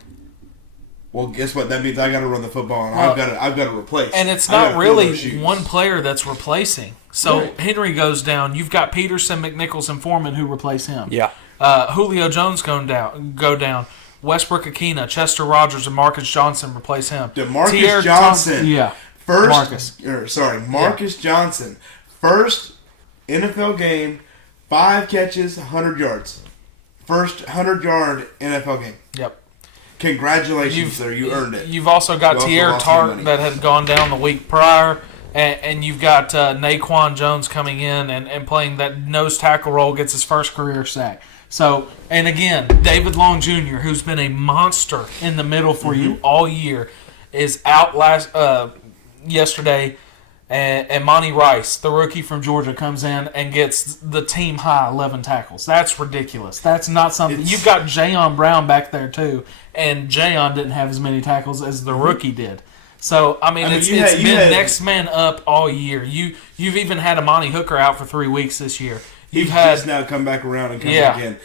Well, guess what? That means I got to run the football, and I've got to replace. And it's not really one player that's replacing. So right. Henry goes down. You've got Peterson, McNichols, and Foreman who replace him. Yeah. Julio Jones go down. Westbrook Akina, Chester Rogers, and Marcus Johnson replace him. DeMarcus Johnson. Marcus Yeah. Johnson. First NFL game, 5 catches, 100 yards. First 100-yard NFL game. Yep. Congratulations, sir. You earned it. You've also got Tierra Tart that had gone down the week prior. And you've got Naquan Jones coming in and playing that nose tackle role, gets his first career sack. So, and again, David Long Jr., who's been a monster in the middle for you all year, is out yesterday. And Monty Rice, the rookie from Georgia, comes in and gets the team high 11 tackles. That's ridiculous. That's not something. You've got Jayon Brown back there too, and Jayon didn't have as many tackles as the rookie did. So it's been next man up all year. You've even had Amani Hooker out for 3 weeks this year. He's just now come back around and come back in.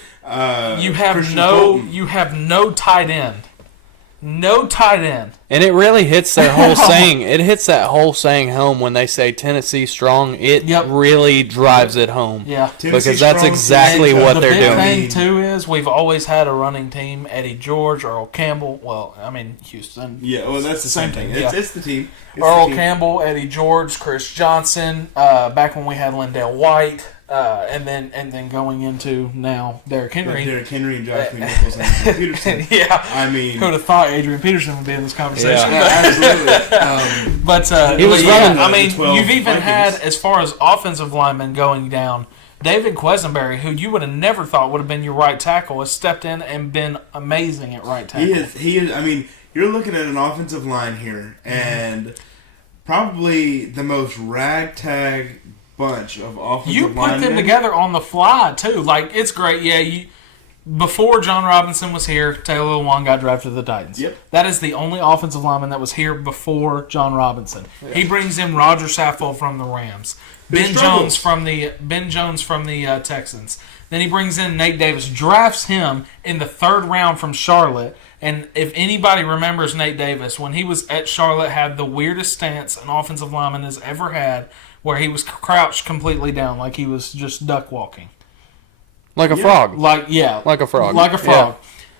You have no tight end no tight end. And it really hits that whole saying. It hits that whole saying home when they say Tennessee strong. It really drives it home. Yeah, because that's exactly what they're doing. The big thing too is we've always had a running team: Eddie George, Earl Campbell. Well, I mean Houston. Yeah, well that's the same thing. It's the team. Earl Campbell, Eddie George, Chris Johnson. Back when we had Lindell White. And then going into now Derrick Henry. Derrick Henry and Josh McNichols and Adrian Peterson. Yeah. I mean... Who would have thought Adrian Peterson would be in this conversation? Yeah, absolutely. But he was running. I mean, you've even had, as far as offensive linemen going down, David Quesenberry, who you would have never thought would have been your right tackle, has stepped in and been amazing at right tackle. He is. I mean, you're looking at an offensive line here, and probably the most ragtag bunch of offensive You put linemen. them together on the fly, too. Like, it's great. Yeah, before John Robinson was here, Taylor Lewan got drafted to the Titans. Yep. That is the only offensive lineman that was here before John Robinson. Yeah. He brings in Roger Saffold from the Rams. Ben Jones from the Texans. Then he brings in Nate Davis, drafts him in the 3rd round from Charlotte. And if anybody remembers Nate Davis, when he was at Charlotte, had the weirdest stance an offensive lineman has ever had, where he was crouched completely down, like he was just duck walking. Like a frog. Like a frog. Yeah.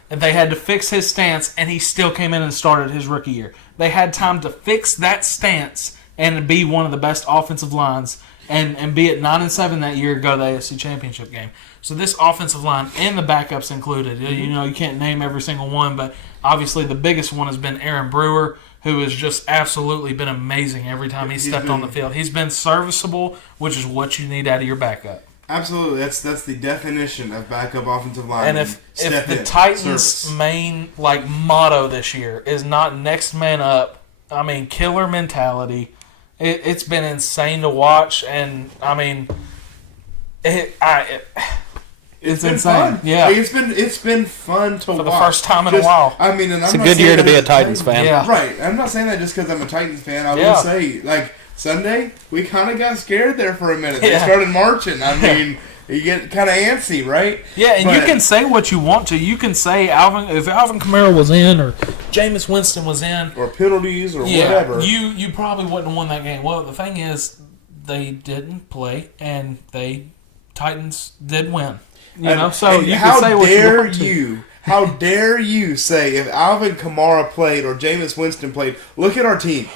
And they had to fix his stance, and he still came in and started his rookie year. They had time to fix that stance and be one of the best offensive lines and be at 9-7 that year, go to the AFC Championship game. So this offensive line and the backups included, you can't name every single one, but obviously the biggest one has been Aaron Brewer, who has just absolutely been amazing every time he's stepped on the field. He's been serviceable, which is what you need out of your backup. Absolutely. That's the definition of backup offensive line. And if the Titans' main motto this year is not next man up, I mean, killer mentality, it's been insane to watch, and I mean, it's been insane. Fun. Yeah, it's been fun to watch for the first time in a while. I mean, and it's a good year to be a Titans fan. Yeah. Right. I'm not saying that just because I'm a Titans fan. I will say, Sunday, we kind of got scared there for a minute. They started marching. I mean, you get kind of antsy, right? Yeah, and you can say what you want to. You can say if Alvin Kamara was in, or Jameis Winston was in, or penalties, or whatever. You probably wouldn't have won that game. Well, the thing is, they didn't play, and Titans did win. So you can say what you want to. How dare you say if Alvin Kamara played or Jameis Winston played? Look at our team.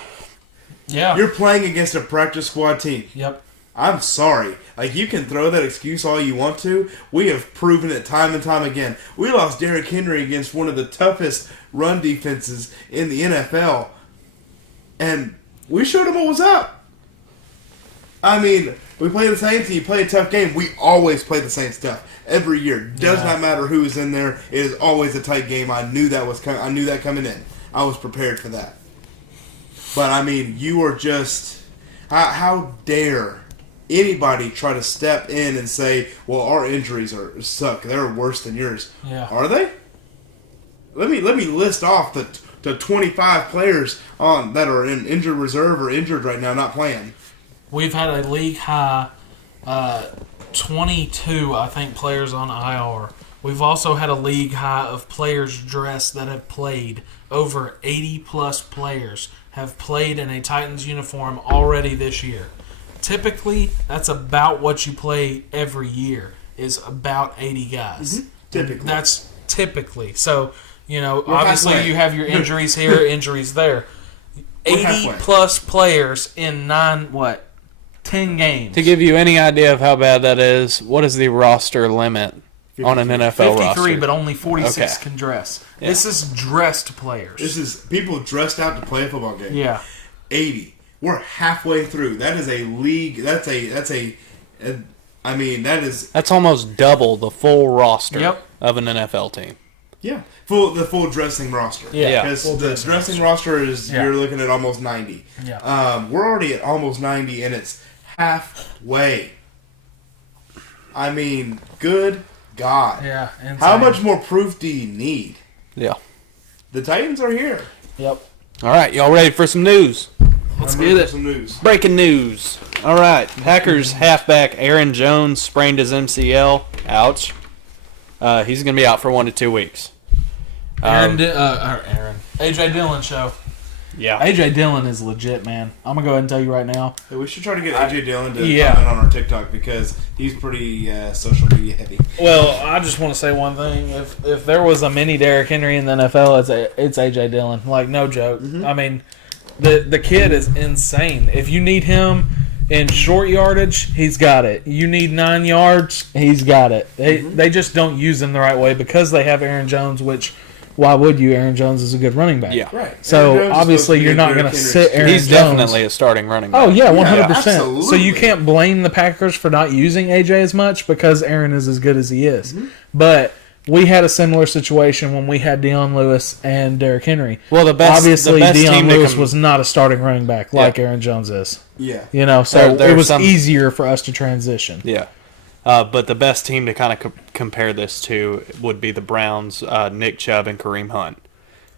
Yeah, you're playing against a practice squad team. Yep. I'm sorry. You can throw that excuse all you want to. We have proven it time and time again. We lost Derrick Henry against one of the toughest run defenses in the NFL. And we showed him what was up. I mean, we play the Saints and you play a tough game. We always play the same stuff. Every year. Does not matter who is in there. It is always a tight game. I knew that I knew that coming in. I was prepared for that. But, I mean, you are just... How dare anybody try to step in and say, well, our injuries suck. They're worse than yours. Yeah. Are they? Let me list off the 25 players that are in injured reserve or injured right now, not playing. We've had a league high 22, I think, players on IR. We've also had a league high of players dressed that have played. Over 80-plus players have played in a Titans uniform already this year. Typically, that's about what you play every year, is about 80 guys. Mm-hmm. Typically. That's typically. So, obviously you have your injuries here, injuries there. 80-plus players in 10 games. To give you any idea of how bad that is, what is the roster limit on an NFL 53, roster? but only 46 can dress. Yeah. This is dressed players. This is people dressed out to play a football game. Yeah. 80. We're halfway through. That is a league. That's almost double the full roster of an NFL team. Yeah. The full dressing roster. Yeah. Because the dressing roster is, you're looking at almost 90. Yeah. We're already at almost 90, and it's halfway. I mean, good God. Yeah. Insane. How much more proof do you need? Yeah. The Titans are here. Yep. All right, y'all ready for some news? Let's get it. Some news. Breaking news. All right, Packers halfback Aaron Jones sprained his MCL. Ouch. He's going to be out for 1 to 2 weeks. AJ Dillon show. Yeah. AJ Dillon is legit, man. I'm going to go ahead and tell you right now. Hey, we should try to get AJ Dillon to comment on our TikTok because he's pretty social media heavy. Well, I just want to say one thing. If there was a mini Derrick Henry in the NFL, it's AJ Dillon. Like, no joke. Mm-hmm. I mean, the kid is insane. If you need him in short yardage, he's got it. You need 9 yards, he's got it. They just don't use him the right way because they have Aaron Jones, which... Why would you? Aaron Jones is a good running back. Yeah. Right. So, obviously, you're not going to sit Aaron Jones. He's definitely a starting running back. Oh, yeah, 100%. Absolutely. So, you can't blame the Packers for not using AJ as much because Aaron is as good as he is. Mm-hmm. But we had a similar situation when we had Deion Lewis and Derrick Henry. Well, obviously, Deion Lewis was not a starting running back like Aaron Jones is. Yeah. You know, so it was easier for us to transition. Yeah. But the best team to kind of compare this to would be the Browns, Nick Chubb and Kareem Hunt.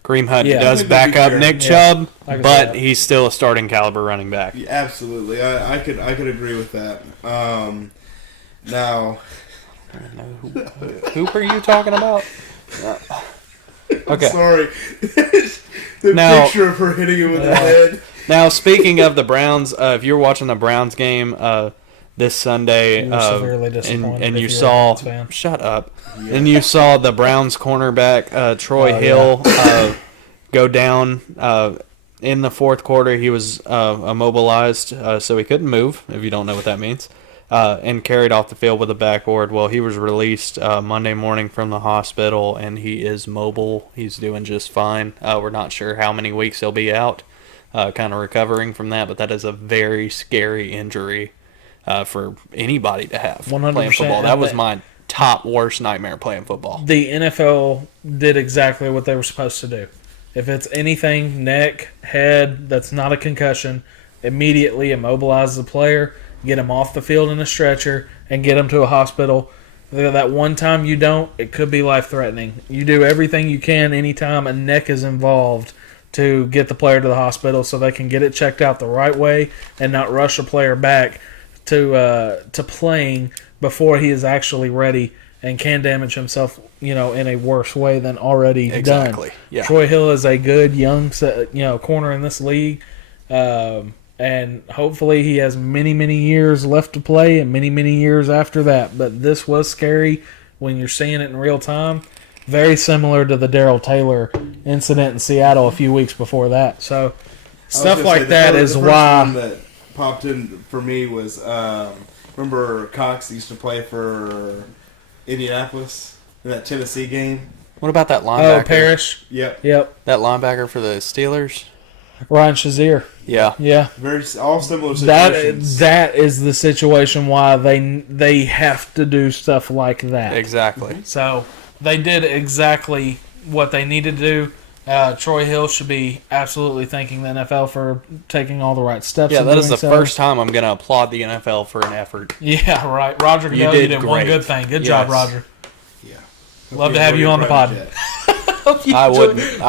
Kareem Hunt does back up Nick Chubb, but he's still a starting caliber running back. Yeah, absolutely, I could agree with that. Now, who are you talking about? Okay, sorry. The picture of her hitting him with the head. Now, speaking of the Browns, if you're watching the Browns game this Sunday, and you saw shut up, and you saw the Browns cornerback Troy Hill go down in the fourth quarter. He was immobilized, so he couldn't move. If you don't know what that means, and carried off the field with a backboard. Well, he was released Monday morning from the hospital, and he is mobile. He's doing just fine. We're not sure how many weeks he'll be out, kind of recovering from that, but that is a very scary injury. For anybody to have 100%. Playing football. That was my top worst nightmare playing football. The NFL did exactly what they were supposed to do. If it's anything, neck, head, that's not a concussion, immediately immobilize the player, get him off the field in a stretcher, and get him to a hospital. That one time you don't, it could be life-threatening. You do everything you can anytime a neck is involved to get the player to the hospital so they can get it checked out the right way and not rush a player back to playing before he is actually ready and can damage himself, in a worse way than already done. Yeah. Troy Hill is a good young, corner in this league, and hopefully he has many, many years left to play and many, many years after that. But this was scary when you're seeing it in real time. Very similar to the Darrell Taylor incident in Seattle a few weeks before that. So stuff like that is why. Popped in for me was remember Cox used to play for Indianapolis in that Tennessee game. What about that linebacker? Oh, Parrish. Yep. That linebacker for the Steelers. Ryan Shazier. Yeah. All similar situations. That is the situation why they have to do stuff like that. Exactly. So they did exactly what they needed to do. Troy Hill should be absolutely thanking the NFL for taking all the right steps. Yeah, that is the first time I'm going to applaud the NFL for an effort. Yeah, right. Roger Goodell, you did one good thing. Good job, Roger. Yeah. Love to have you on the pod. I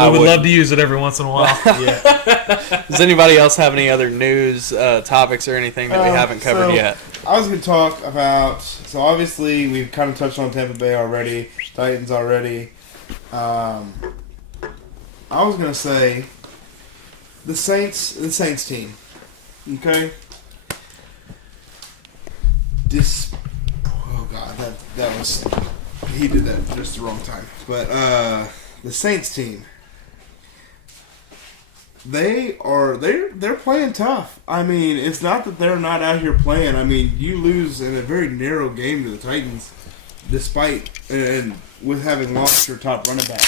would love to use it every once in a while. Yeah. Does anybody else have any other news topics or anything that we haven't covered yet? I was going to talk about, so obviously we've kind of touched on Tampa Bay already, Titans already. I was gonna say the Saints team. Okay. Oh God, that was he did that just the wrong time. But the Saints team, they're playing tough. I mean, it's not that they're not out here playing. I mean, you lose in a very narrow game to the Titans, despite and with having lost your top running back.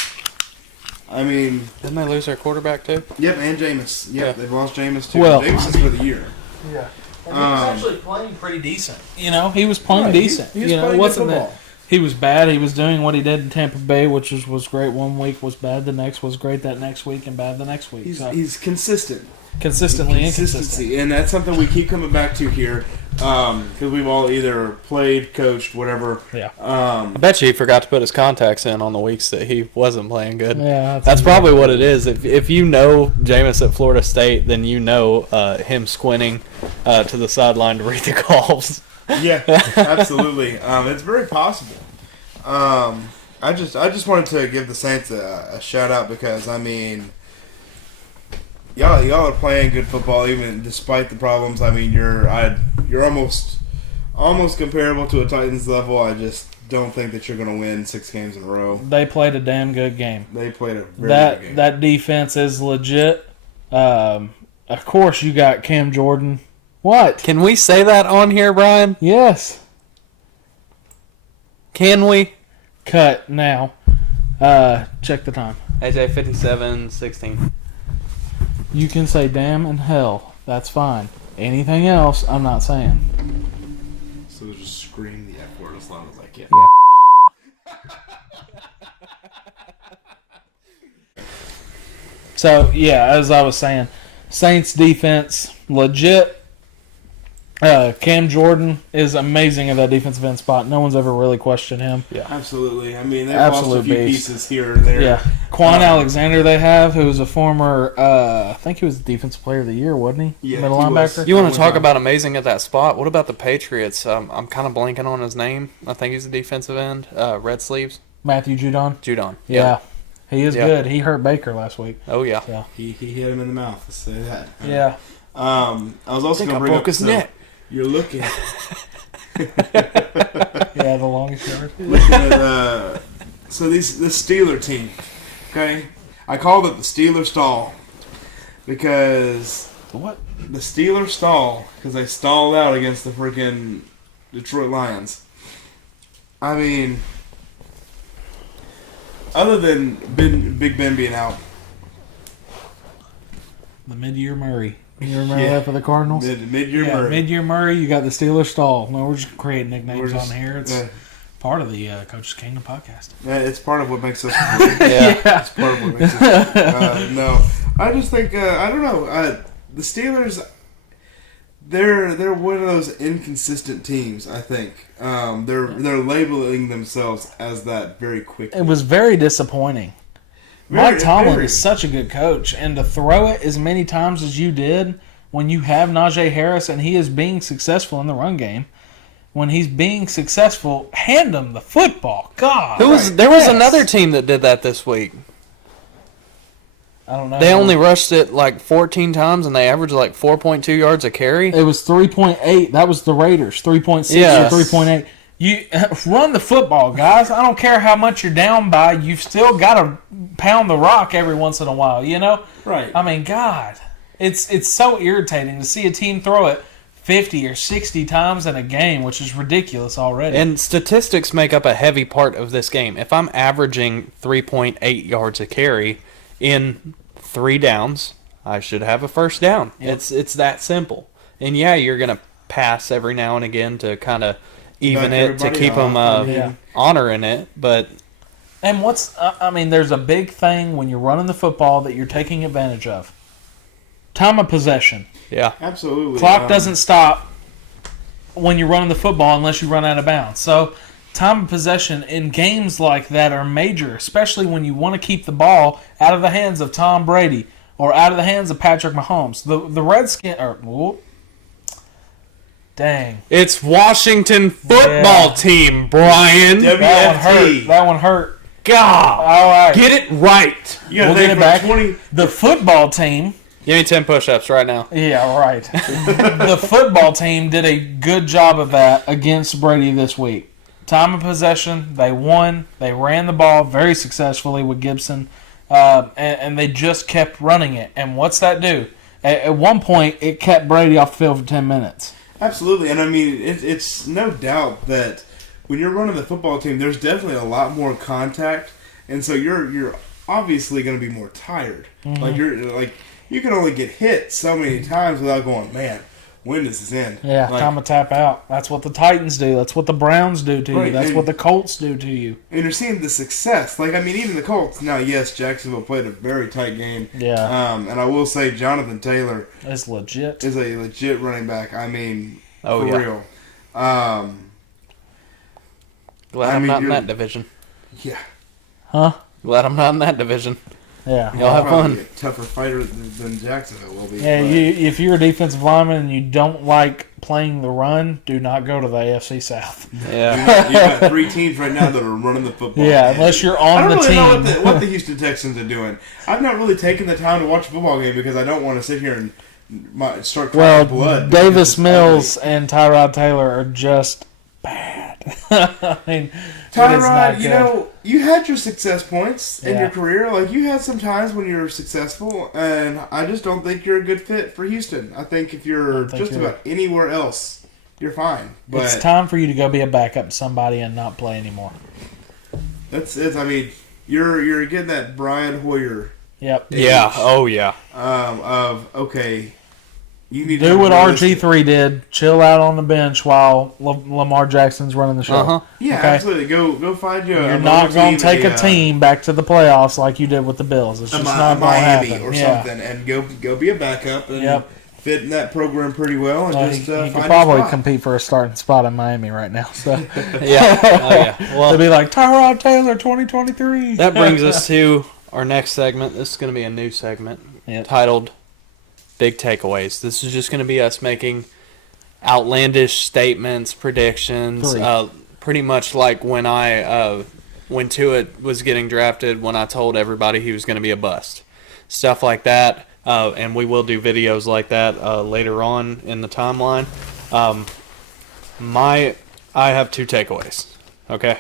I mean... Didn't they lose their quarterback, too? Yep, and Jameis. Yep, they've lost Jameis, too. Well, Jameis is for the year. Yeah. And he was actually playing pretty decent. He was playing decent. He was playing wasn't good football. that he was bad. He was doing what he did in Tampa Bay, which was great. One week was bad. The next was great that next week and bad the next week. He's consistent. Consistently Consistency. And that's something we keep coming back to here. Because we've all either played, coached, whatever. Yeah. I bet you he forgot to put his contacts in on the weeks that he wasn't playing good. Yeah, that's probably what it is. If you know Jameis at Florida State, then you know him squinting to the sideline to read the calls. Yeah, absolutely. It's very possible. I just wanted to give the Saints a shout out because I mean, y'all are playing good football even despite the problems. I mean, you're almost comparable to a Titans level. I just don't think that you're going to win 6 games in a row. They played a damn good game. They played a very good game. That defense is legit. Of course, you got Cam Jordan. What? Can we say that on here, Brian? Yes. Can we? Cut now. Check the time. AJ 57-16. You can say damn and hell. That's fine. Anything else, I'm not saying. So just scream the F word as loud as I can. Yeah. So, yeah, as I was saying, Saints defense, legit. Cam Jordan is amazing at that defensive end spot. No one's ever really questioned him. Yeah, absolutely. I mean, they've lost a few pieces here or there. Yeah. Quan Alexander they have, who's a former, I think he was the Defensive Player of the Year, wasn't he? Yeah, Middle linebacker. You want to talk about amazing at that spot? What about the Patriots? I'm kind of blanking on his name. I think he's the defensive end. Red sleeves. Matthew Judon. Judon. Yeah. He is good. He hurt Baker last week. Oh, yeah. So. He hit him in the mouth, let's say that. Yeah. I was also going to bring up his neck. You're looking. Yeah, the longest yard. Looking at so this Steeler team, okay? I called it the Steeler stall because What? the Steeler stall because they stalled out against the freaking Detroit Lions. I mean, other than Big Ben being out, The mid-year Murray. You remember that for the Cardinals? Mid-year Murray. Mid-year Murray, you got the Steelers stall. No, we're just creating nicknames on here. It's part of the Coach's Kingdom podcast. Yeah, it's part of what makes us. Yeah. It's part of what makes us. No, I just think I don't know. The Steelers, they're one of those inconsistent teams. I think they're labeling themselves as that very quickly. It was very disappointing. Mike Tomlin is such a good coach, and to throw it as many times as you did when you have Najee Harris and he is being successful in the run game, when he's being successful, hand him the football. God. There was another team that did that this week. I don't know. They only rushed it like 14 times, and they averaged like 4.2 yards a carry. It was 3.8. That was the Raiders. 3.6 or 3.8. You run the football, guys. I don't care how much you're down by. You've still got to pound the rock every once in a while, you know? Right. I mean, God, it's so irritating to see a team throw it 50 or 60 times in a game, which is ridiculous already. And statistics make up a heavy part of this game. If I'm averaging 3.8 yards a carry in 3 downs, I should have a first down. Yep. It's that simple. And yeah, you're going to pass every now and again to kind of even it to keep them honoring it, but and there's a big thing when you're running the football that you're taking advantage of. Time of possession. Yeah, absolutely. Clock doesn't stop when you're running the football unless you run out of bounds. So time of possession in games like that are major, especially when you want to keep the ball out of the hands of Tom Brady or out of the hands of Patrick Mahomes. The Redskins dang. It's Washington football team, Brian. That one hurt. God. All right. Get it right. We'll get it back. The football team. Give me 10 push-ups right now. Yeah, right. The football team did a good job of that against Brady this week. Time of possession, they won. They ran the ball very successfully with Gibson, and they just kept running it. And what's that do? At one point, it kept Brady off the field for 10 minutes. Absolutely, and I mean, it's no doubt that when you're running the football team, there's definitely a lot more contact, and so you're obviously going to be more tired. Mm-hmm. You can only get hit so many times without going, man, when does this end? Yeah, time to tap out. That's what the Titans do. That's what the Browns do to you. That's what the Colts do to you. And you're seeing the success. Even the Colts. Now, yes, Jacksonville played a very tight game. Yeah. And I will say Jonathan Taylor is legit. Is a legit running back. I mean, for real. Glad I'm not in that division. Yeah. Huh? Glad I'm not in that division. Yeah. Y'all have fun. Be a tougher fighter than Jacksonville will be. Yeah, if you're a defensive lineman and you don't like playing the run, do not go to the AFC South. Yeah. You got 3 teams right now that are running the football. Yeah, unless you're on the team. I don't really know what the Houston Texans are doing. I've not really taken the time to watch a football game because I don't want to sit here and start crying blood. Davis Mills and Tyrod Taylor are just bad. I mean, Tyrod, you had your success points in Yeah. your career. Like, you had some times when you were successful, and I just don't think you're a good fit for Houston. I think if you're about anywhere else, you're fine. But it's time for you to go be a backup to somebody and not play anymore. That's it. I mean, you're getting that Brian Hoyer. Yep. Yeah. Oh, yeah. Okay, you need to Do be what realistic. RG3 did. Chill out on the bench while Lamar Jackson's running the show. Uh-huh. Yeah, Okay. absolutely. Go find you. You're not going to take a team back to the playoffs like you did with the Bills. It's just not going to Miami happen. or Yeah. something, and go be a backup and Yep. fit in that program pretty well, and Well, just he find could your probably spot. compete for a starting spot in Miami right now. So Yeah. Oh, yeah. Well, they'll be like Tyrod Taylor 2023. that brings us to our next segment. This is going to be a new segment titled Big Takeaways. This is just going to be us making outlandish statements, predictions, pretty much like when when Tua was getting drafted, when I told everybody he was going to be a bust. Stuff like that. And we will do videos like that later on in the timeline. I have 2 takeaways. Okay,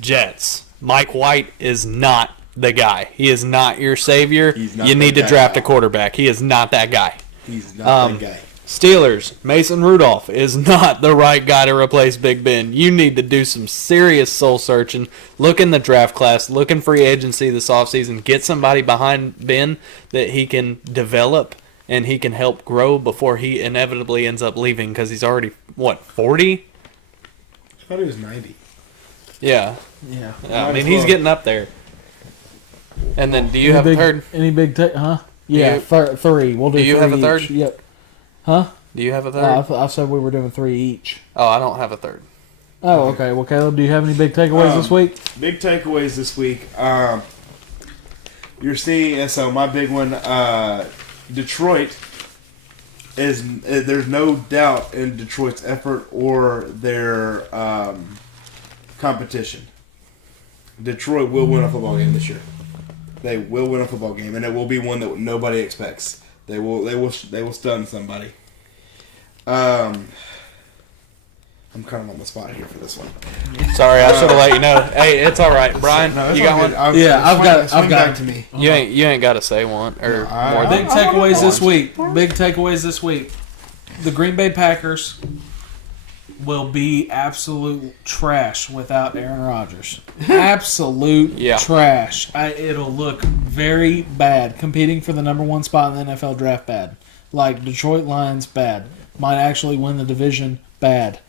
Jets. Mike White is not the guy. He is not your savior. You need to draft a quarterback. He is not that guy. He's not that guy. Steelers. Mason Rudolph is not the right guy to replace Big Ben. You need to do some serious soul searching. Look in the draft class. Look in free agency this offseason. Get somebody behind Ben that he can develop and he can help grow before he inevitably ends up leaving because he's already, 40? I thought he was 90. Yeah. Yeah. I mean, he's getting up there. And then, do you have a third? Any big huh? Yeah, 3. We'll do 3 you have a each. third? Yep. Huh? Do you have a third? I said we were doing 3 each. Oh, I don't have a third. Oh, okay. Well, Caleb, do you have any big takeaways this week? Big takeaways this week. You're seeing, so my big one, Detroit there's no doubt in Detroit's effort or their competition. Detroit will win a football game this year. They will win a football game, and it will be one that nobody expects. They will stun somebody. I'm kind of on the spot here for this one. Sorry, I should have let you know. Hey, it's all right, Brian. No, you got one? I've got back to me. You ain't got to say one or more. Big takeaways this week. Big takeaways this week. The Green Bay Packers will be absolute trash without Aaron Rodgers. Absolute trash. It'll look very bad. Competing for the number 1 spot in the NFL draft, bad. Like Detroit Lions, bad. Might actually win the division, bad.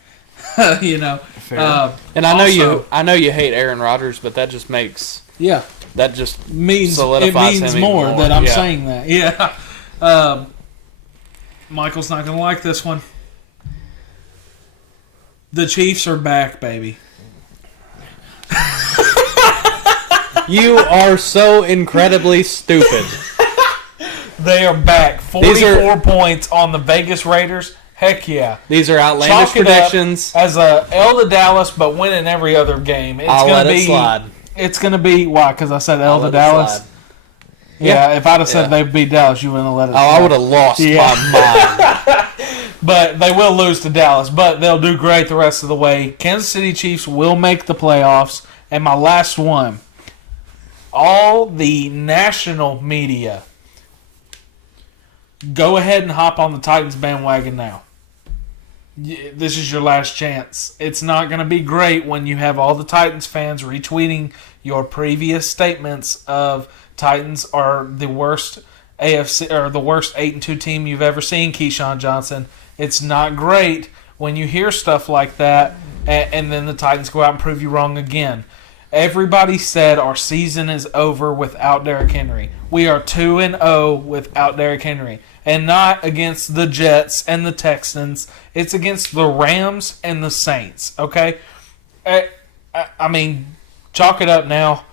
Fair. And I know you hate Aaron Rodgers, but that just makes that just means solidifies it means him more even that I'm saying that. Yeah. Michael's not going to like this one. The Chiefs are back, baby. You are so incredibly stupid. They are back. 44 points on the Vegas Raiders. Heck yeah. These are outlandish predictions. As a L to Dallas, but winning every other game. I'll let it slide. It's going to be, why? Because I said L to Dallas? Yeah, if I'd have said they'd beat Dallas, you wouldn't have let it slide. I would have lost my mind. But they will lose to Dallas. But they'll do great the rest of the way. Kansas City Chiefs will make the playoffs. And my last one. All the national media, go ahead and hop on the Titans bandwagon now. This is your last chance. It's not going to be great when you have all the Titans fans retweeting your previous statements of Titans are the worst AFC or the worst 8-2 team you've ever seen, Keyshawn Johnson. It's not great when you hear stuff like that and then the Titans go out and prove you wrong again. Everybody said our season is over without Derrick Henry. We are 2-0 without Derrick Henry. And not against the Jets and the Texans. It's against the Rams and the Saints. Okay? I mean, chalk it up now.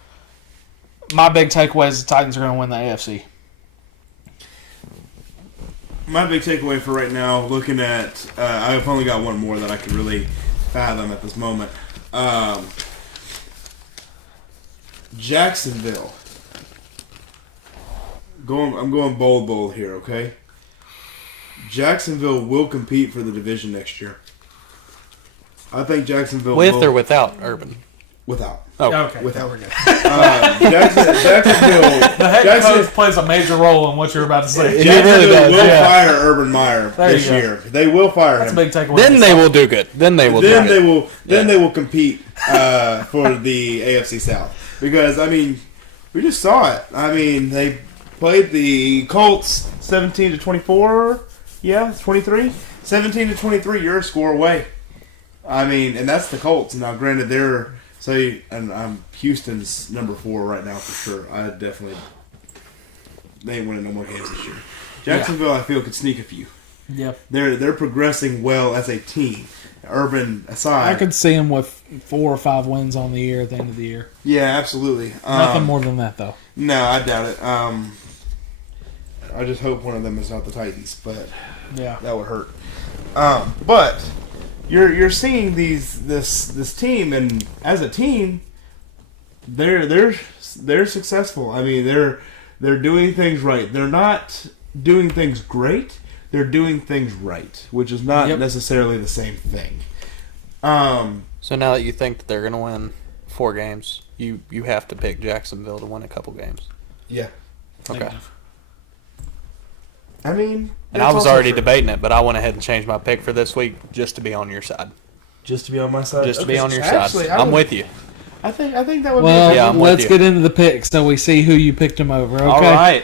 my big takeaway is the Titans are going to win the AFC. My big takeaway for right now, looking at, I've only got one more that I can really fathom at this moment. Jacksonville. I'm going bold here, okay? Jacksonville will compete for the division next year. I think Jacksonville with or without Urban? Without. Oh, okay. Without. There we go. Jacksonville. The head coach plays a major role in what you're about to say. Jacksonville will fire Urban Meyer this year. They will fire him. That's a big takeaway. Then they will do good. Then they will compete for the AFC South. Because, I mean, we just saw it. I mean, they played the Colts 17-24. Yeah, 23. 17-23. You're a score away. I mean, and that's the Colts. Now, granted, I'm Houston's number 4 right now for sure. They ain't winning no more games this year. Jacksonville, I feel, could sneak a few. Yep. They're progressing well as a team. Urban aside, I could see them with 4 or 5 wins on the year at the end of the year. Yeah, absolutely. Nothing more than that, though. No, I doubt it. I just hope one of them is not the Titans, but yeah, that would hurt. But you're seeing this team, and as a team, they're successful. I mean, they're doing things right. They're not doing things great. They're doing things right, which is not necessarily the same thing. So now that you think that they're going to win 4 games, you have to pick Jacksonville to win a couple games. Yeah. Okay. I mean, and I was already debating it, but I went ahead and changed my pick for this week just to be on your side. Just to be on my side? Just to be on your side. I'm with you. I think that would be yeah, let's get into the picks so we see who you picked them over. Okay? All right.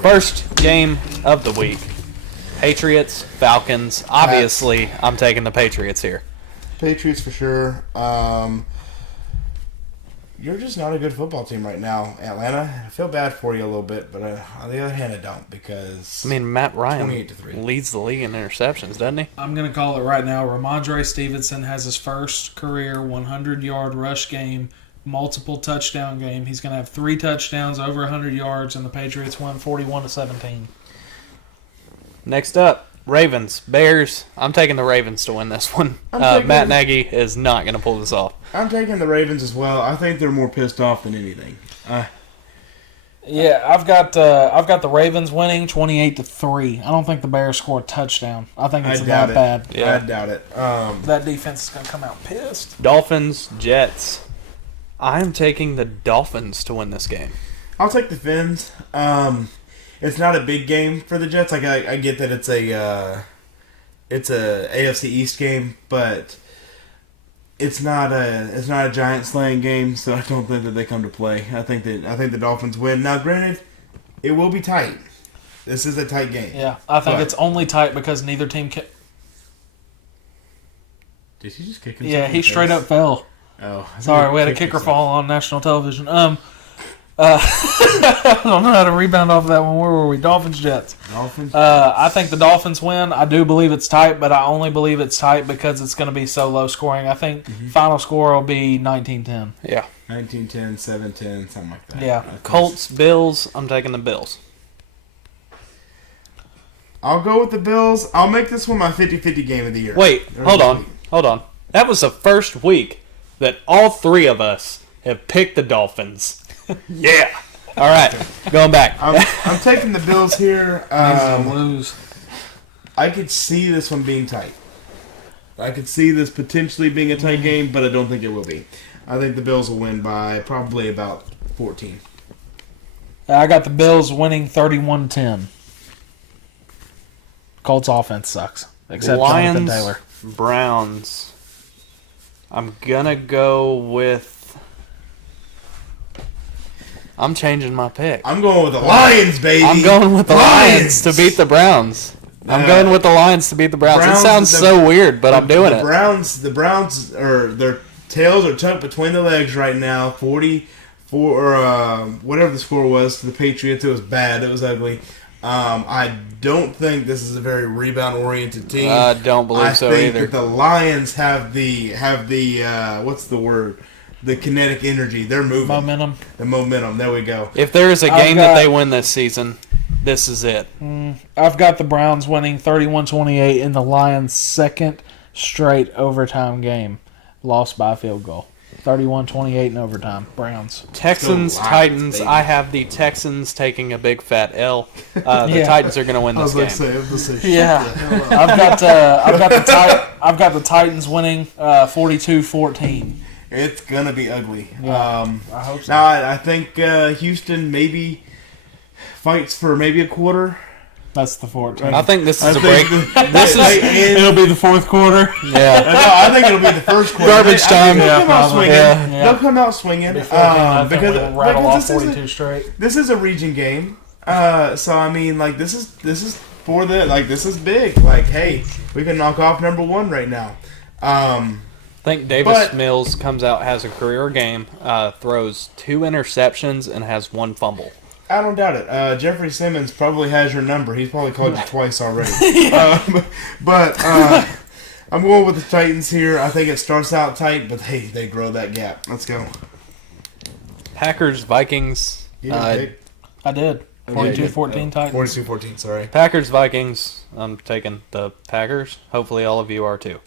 First game of the week. Patriots, Falcons. Obviously, I'm taking the Patriots here. Patriots for sure. You're just not a good football team right now, Atlanta. I feel bad for you a little bit, but on the other hand, I don't because... I mean, Matt Ryan 28-3 leads the league in interceptions, doesn't he? I'm going to call it right now. Ramondre Stevenson has his first career 100-yard rush game, multiple touchdown game. He's going to have 3 touchdowns, over 100 yards, and the Patriots won 41-17. Next up, Ravens, Bears. I'm taking the Ravens to win this one. Matt Nagy is not going to pull this off. I'm taking the Ravens as well. I think they're more pissed off than anything. Yeah, I've got the Ravens winning 28-3. I don't think the Bears score a touchdown. I think it's that bad. Yeah. I doubt it. That defense is going to come out pissed. Dolphins, Jets. I'm taking the Dolphins to win this game. I'll take the Fins. It's not a big game for the Jets. Like I get that it's a AFC East game, but it's not a giant slaying game. So I don't think that they come to play. I think the Dolphins win. Now, granted, it will be tight. This is a tight game. Yeah, I think it's only tight because neither team can. Did he just kick himself? Yeah, he straight up fell. Oh, sorry, we had a kicker fall on national television. I don't know how to rebound off of that one. Where were we? Dolphins, Jets. Dolphins. I think the Dolphins win. I do believe it's tight, but I only believe it's tight because it's going to be so low scoring. I think final score will be 19-10. Yeah. 19-10, 7-10, something like that. Yeah. Colts, Bills. I'm taking the Bills. I'll go with the Bills. I'll make this one my 50-50 game of the year. Wait, hold on. That was the first week that all 3 of us have picked the Dolphins. Yeah. All right. Going back. I'm taking the Bills here. Lose. I could see this one being tight. I could see this potentially being a tight game, but I don't think it will be. I think the Bills will win by probably about 14. I got the Bills winning 31-10. Colts offense sucks. Except Lions, Jonathan Taylor. Browns. I'm going to go with... I'm changing my pick. I'm going with the Lions, baby. I'm going with the Lions to beat the Browns. I'm going with the Lions to beat the Browns. It sounds so weird, but I'm doing it. The Browns are their tails are tucked between the legs right now. 44 or whatever the score was to the Patriots. It was bad. It was ugly. I don't think this is a very rebound-oriented team. I don't believe so either. I think that the Lions have the what's the word? the kinetic energy. They're moving. Momentum. The momentum. There we go. If there is a game that they win this season, this is it. I've got the Browns winning 31-28 in the Lions' second straight overtime game. Lost by a field goal. 31-28 in overtime. Browns. Texans, Titans. Baby. I have the Texans taking a big fat L. The Titans are going to win this game. I've got the Titans winning 42-14. It's going to be ugly. Yeah, I hope so. Now, I think Houston maybe fights for maybe a quarter. That's the fourth. I think this is a break. It'll be the fourth quarter. Yeah. No, I think it'll be the first quarter. Garbage time. They'll come out swinging. Because we'll rattle off 42 straight. This is a region game. So I mean, like this is for the this is big. Like, hey, we can knock off number one right now. I think Davis Mills comes out, has a career game, throws 2 interceptions, and has 1 fumble. I don't doubt it. Jeffrey Simmons probably has your number. He's probably called you twice already. But I'm going with the Titans here. I think it starts out tight, but they grow that gap. Let's go. Packers, Vikings. I did. 42-14 Titans. 42-14, sorry. Packers, Vikings. I'm taking the Packers. Hopefully all of you are too.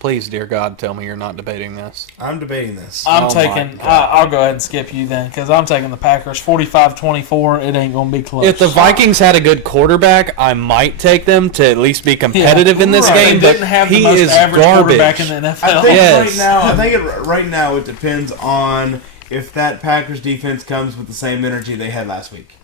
Please, dear God, tell me you're not debating this. I'm debating this. I'll go ahead and skip you then, because I'm taking the Packers 45-24. It ain't going to be close. If the Vikings had a good quarterback, I might take them to at least be competitive in this game. They didn't have the most average quarterback in the NFL. I think right now it depends on if that Packers defense comes with the same energy they had last week.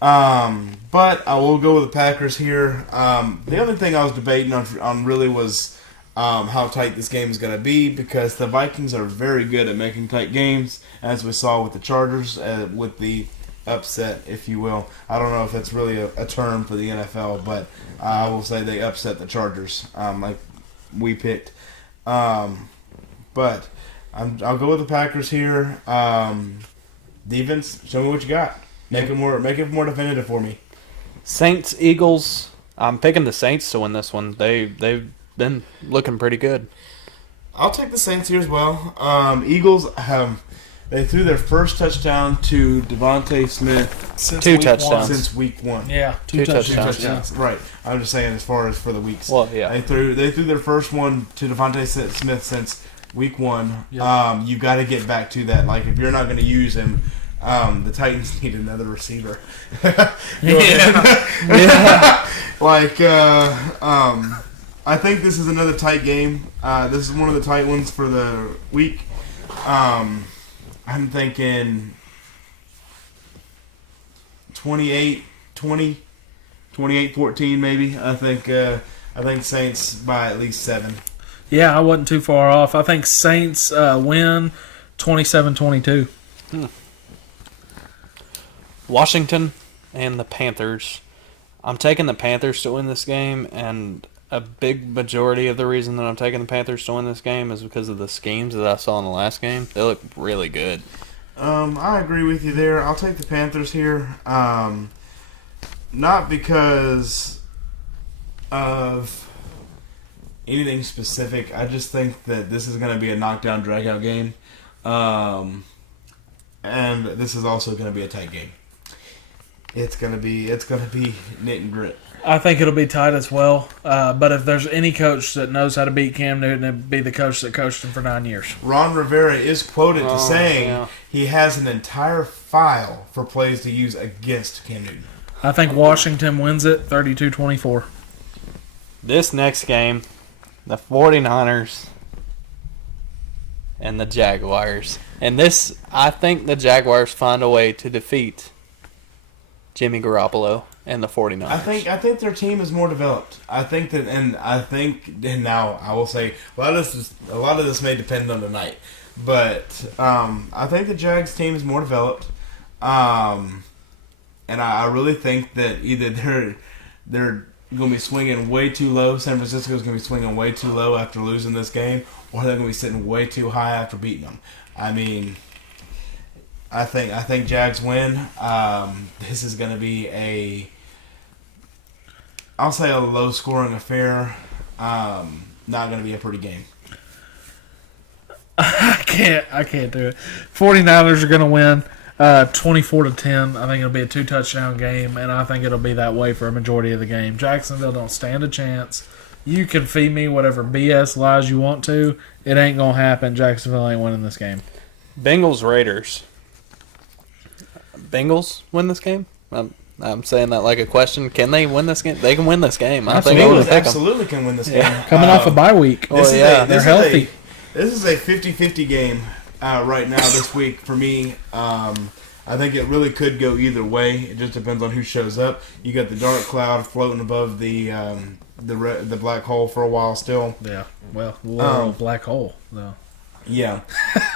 But I will go with the Packers here. The other thing I was debating on really was how tight this game is going to be, because the Vikings are very good at making tight games, as we saw with the Chargers, with the upset, if you will. I don't know if that's really a term for the NFL, but I will say they upset the Chargers, like we picked. But I'll go with the Packers here. Defense, show me what you got. Make it more definitive for me. Saints, Eagles. I'm picking the Saints to win this one. They've been looking pretty good. I'll take the Saints here as well. Eagles they threw their first touchdown to Devontae Smith. Since week one. Yeah, two touchdowns. Right. I'm just saying as far as for the weeks. Well, yeah. They threw their first one to Devontae Smith since week one. Yep. You got to get back to that. Like, if you're not going to use him, the Titans need another receiver. I think this is another tight game. This is one of the tight ones for the week. I'm thinking 28-20, 28-14 maybe. I think Saints by at least 7. Yeah, I wasn't too far off. I think Saints win 27-22. Washington and the Panthers. I'm taking the Panthers to win this game, and a big majority of the reason that I'm taking the Panthers to win this game is because of the schemes that I saw in the last game. They look really good. I agree with you there. I'll take the Panthers here. Not because of anything specific. I just think that this is going to be a knockdown, drag-out game. And this is also going to be a tight game. It's gonna be knit and grit. I think it'll be tight as well. But if there's any coach that knows how to beat Cam Newton, it'd be the coach that coached him for 9 years. Ron Rivera is quoted to saying he has an entire file for plays to use against Cam Newton. I think Washington wins it 32-24. This next game, the 49ers and the Jaguars. And this, I think the Jaguars find a way to defeat Jimmy Garoppolo and the 49ers. I think their team is more developed. I think now I will say a lot of this may depend on the night, but I think the Jags team is more developed, and I really think that either they're going to be swinging way too low. San Francisco is going to be swinging way too low after losing this game, or they're going to be sitting way too high after beating them. I mean, I think Jags win. This is going to be I'll say a low-scoring affair. Not going to be a pretty game. can't do it. 49ers are going to win 24-10. I think it'll be a 2-touchdown game, and I think it'll be that way for a majority of the game. Jacksonville don't stand a chance. You can feed me whatever BS lies you want to. It ain't going to happen. Jacksonville ain't winning this game. Bengals Raiders. Bengals win this game? I'm saying that like a question. Can they win this game? They can win this game. I think Bengals absolutely can win this game. Coming off a bye week. They're healthy. This is a 50-50 game right now this week for me. I think it really could go either way. It just depends on who shows up. You got the dark cloud floating above the black hole for a while still. Yeah. Well, black hole though. Yeah.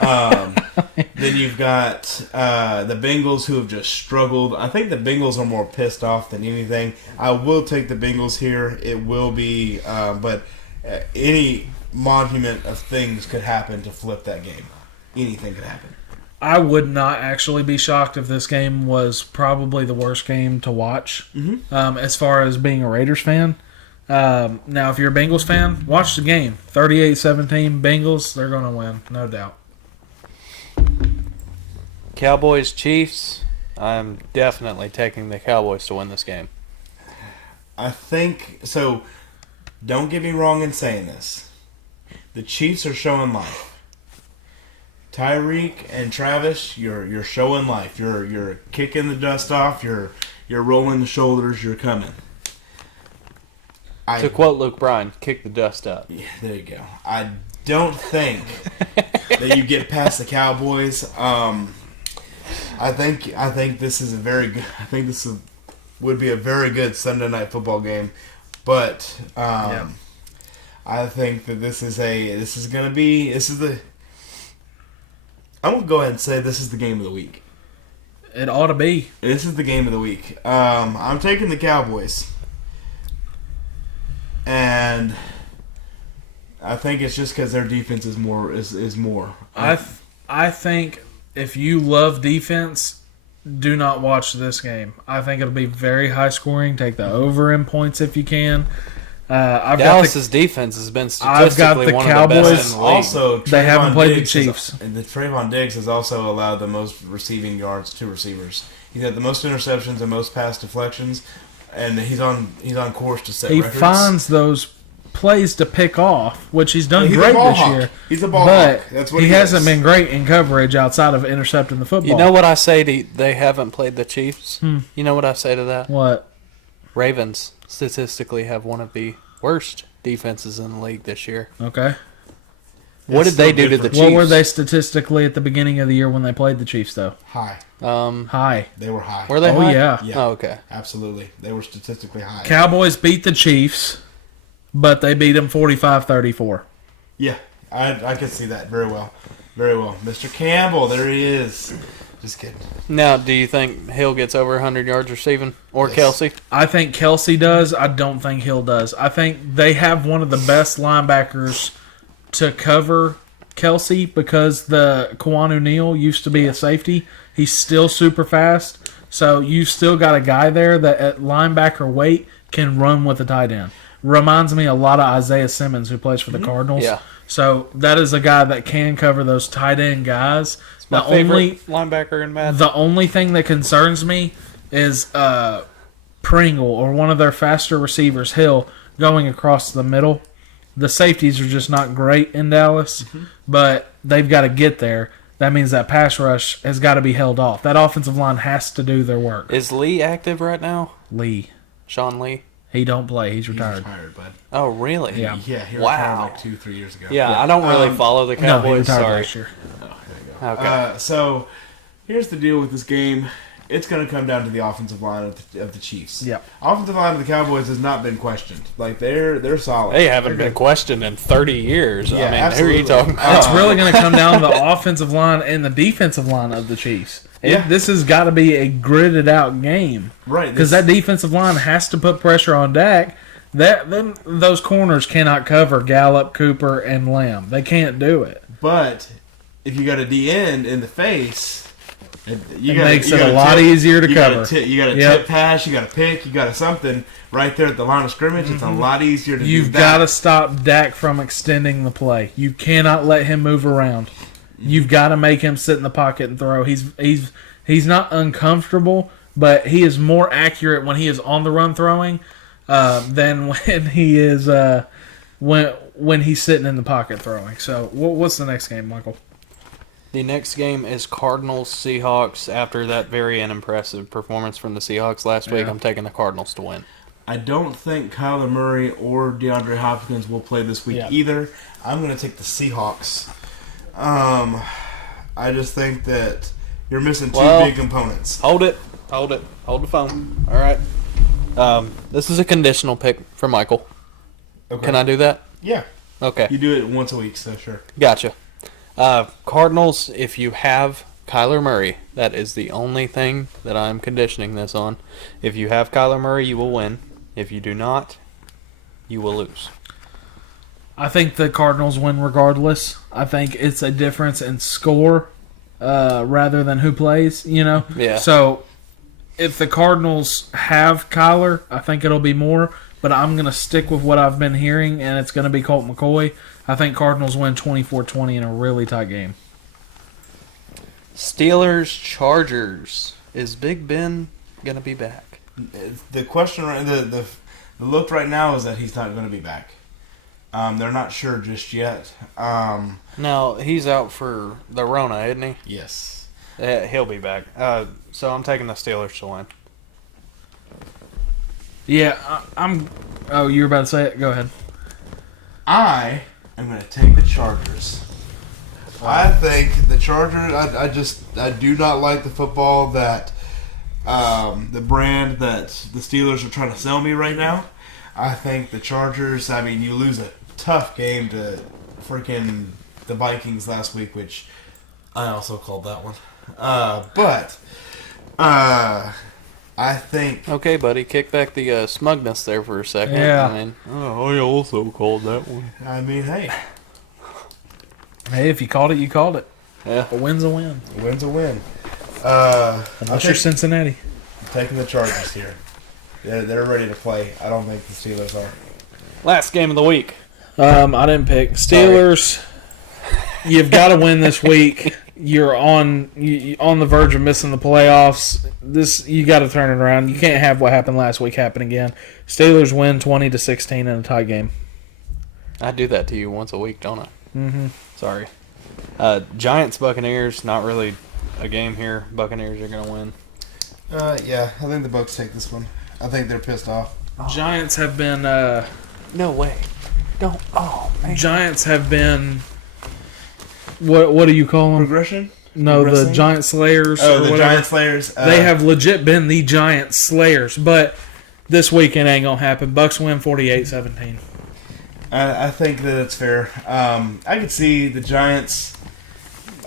Then you've got the Bengals who have just struggled. I think the Bengals are more pissed off than anything. I will take the Bengals here. It will be, but any monument of things could happen to flip that game. Anything could happen. I would not actually be shocked if this game was probably the worst game to watch as far as being a Raiders fan. Now, if you're a Bengals fan, watch the game. 38-17, Bengals, they're going to win, no doubt. Cowboys, Chiefs. I'm definitely taking the Cowboys to win this game. I think so. Don't get me wrong in saying this. The Chiefs are showing life. Tyreek and Travis, you're showing life. You're kicking the dust off. You're rolling the shoulders. You're coming. To quote Luke Bryan, kick the dust up. Yeah, there you go. I don't think that you get past the Cowboys. I think this is a very good. I think this would be a very good Sunday night football game, but I think that this is the. I'm gonna go ahead and say this is the game of the week. It ought to be. This is the game of the week. I'm taking the Cowboys. And I think it's just because their defense is more. I think if you love defense, do not watch this game. I think it'll be very high scoring. Take the over in points if you can. Dallas's defense has been statistically one of the best in the league. Also, they haven't played the Chiefs. And the Trayvon Diggs has also allowed the most receiving yards to receivers. He's got the most interceptions and most pass deflections. And he's on course to set records. He finds those plays to pick off, which he's done great this year. He's a ball hawk. That's what he hasn't been great in coverage outside of intercepting the football. You know what I say to they haven't played the Chiefs? You know what I say to that? What? Ravens statistically have one of the worst defenses in the league this year. Okay. What did they do to the Chiefs? What were they statistically at the beginning of the year when they played the Chiefs, though? High. High. They were high. Were they high? Yeah. Oh, okay. Absolutely. They were statistically high. Cowboys beat the Chiefs, but they beat them 45-34. Yeah, I can see that very well. Very well. Mr. Campbell, there he is. Just kidding. Now, do you think Hill gets over 100 yards receiving? Or Yes. Kelsey? I think Kelsey does. I don't think Hill does. I think they have one of the best linebackers to cover Kelsey because the Kwanu Neal used to be a safety. He's still super fast. So you've still got a guy there that at linebacker weight can run with the tight end. Reminds me a lot of Isaiah Simmons who plays for the Cardinals. Yeah. So that is a guy that can cover those tight end guys. It's my favorite linebacker in Madden. The only thing that concerns me is Pringle or one of their faster receivers, Hill, going across the middle. The safeties are just not great in Dallas, but they've got to get there. That means that pass rush has got to be held off. That offensive line has to do their work. Is Lee active right now? Lee. Sean Lee? He don't play. He's retired. He's retired, bud. Oh, really? Yeah. Yeah, he retired like 2-3 years ago. Yeah, I don't really follow the No, he Cowboys. retired Sorry. last year. Oh, there you go. Okay. So, here's the deal with this game. It's going to come down to the offensive line of the Chiefs. Yep. Offensive line of the Cowboys has not been questioned. Like, they're solid. They haven't been questioned in 30 years. Yeah, I mean, absolutely. who are you talking about? It's really going to come down to the offensive line and the defensive line of the Chiefs. Yeah. This has got to be a gridded out game. Right. Because that defensive line has to put pressure on Dak. Those corners cannot cover Gallup, Cooper, and Lamb. They can't do it. But if you got a D end in the face, it makes it a lot easier to cover. You got a tip pass, you got a pick, you got a something right there at the line of scrimmage. It's a lot easier to do that. You've got to stop Dak from extending the play. You cannot let him move around. You've got to make him sit in the pocket and throw. He's not uncomfortable, but he is more accurate when he is on the run throwing than when he is when he's sitting in the pocket throwing. So, what's the next game, Michael? The next game is Cardinals-Seahawks. After that very unimpressive performance from the Seahawks last week, I'm taking the Cardinals to win. I don't think Kyler Murray or DeAndre Hopkins will play this week either. I'm going to take the Seahawks. I just think that you're missing two big components. Hold it. Hold the phone. All right. This is a conditional pick for Michael. Okay. Can I do that? Yeah. Okay. You do it once a week, so sure. Gotcha. Cardinals, if you have Kyler Murray, that is the only thing that I'm conditioning this on. If you have Kyler Murray, you will win. If you do not, you will lose. I think the Cardinals win regardless. I think it's a difference in score rather than who plays, Yeah. So if the Cardinals have Kyler, I think it'll be more. But I'm going to stick with what I've been hearing, and it's going to be Colt McCoy. I think Cardinals win 24-20 in a really tight game. Steelers-Chargers. Is Big Ben going to be back? The question, the look right now is that he's not going to be back. They're not sure just yet. No, he's out for the Rona, isn't he? Yes. Yeah, he'll be back. So I'm taking the Steelers to win. Yeah, I'm... Oh, you were about to say it? Go ahead. I am going to take the Chargers. I think the Chargers, I do not like the football that, the brand that the Steelers are trying to sell me right now. I think the Chargers, you lose a tough game to freaking the Vikings last week, which I also called that one. But I think... Okay, buddy, kick back the smugness there for a second. Yeah. I also called that one. Hey. Hey, if you called it, you called it. Yeah. A win's a win. A win's a win. Unless you're Cincinnati. I'm taking the Chargers here. They're ready to play. I don't think the Steelers are. Last game of the week. I didn't pick. Steelers, you've got to win this week. You're on the verge of missing the playoffs. You got to turn it around. You can't have what happened last week happen again. Steelers win 20-16 in a tie game. I do that to you once a week, don't I? Mm-hmm. Sorry. Giants, Buccaneers, not really a game here. Buccaneers are going to win. Yeah, I think the Bucs take this one. I think they're pissed off. Giants have been... No way. Don't. Oh, man. Giants have been... What do you call them? Progression? No, the Giant Slayers. Oh, or the whatever. Giant Slayers. They have legit been the Giant Slayers, but this weekend ain't going to happen. Bucks win 48-17. I think that it's fair. I could see the Giants.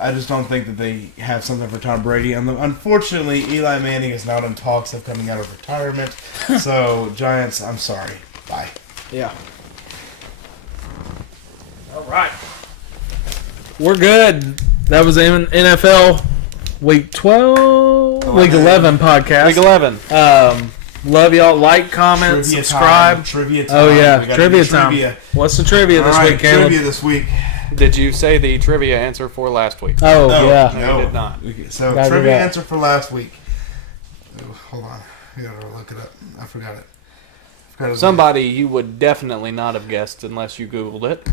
I just don't think that they have something for Tom Brady. Unfortunately, Eli Manning is not in talks of coming out of retirement. So, Giants, I'm sorry. Bye. Yeah. All right. We're good. That was NFL Week 12, Week 11 podcast. Week 11. Love y'all. Like, comment, Trivia subscribe. Time. Trivia time. Oh, yeah. We gotta Trivia do time. trivia. What's the trivia this All right, week, Caleb? Trivia this week. Did you say the trivia answer for last week? Oh, No, yeah. No, you did not. So, Gotta do trivia that. answer for last week. Oh, hold on. I gotta look it up. I forgot it. Somebody you would definitely not have guessed unless you Googled it.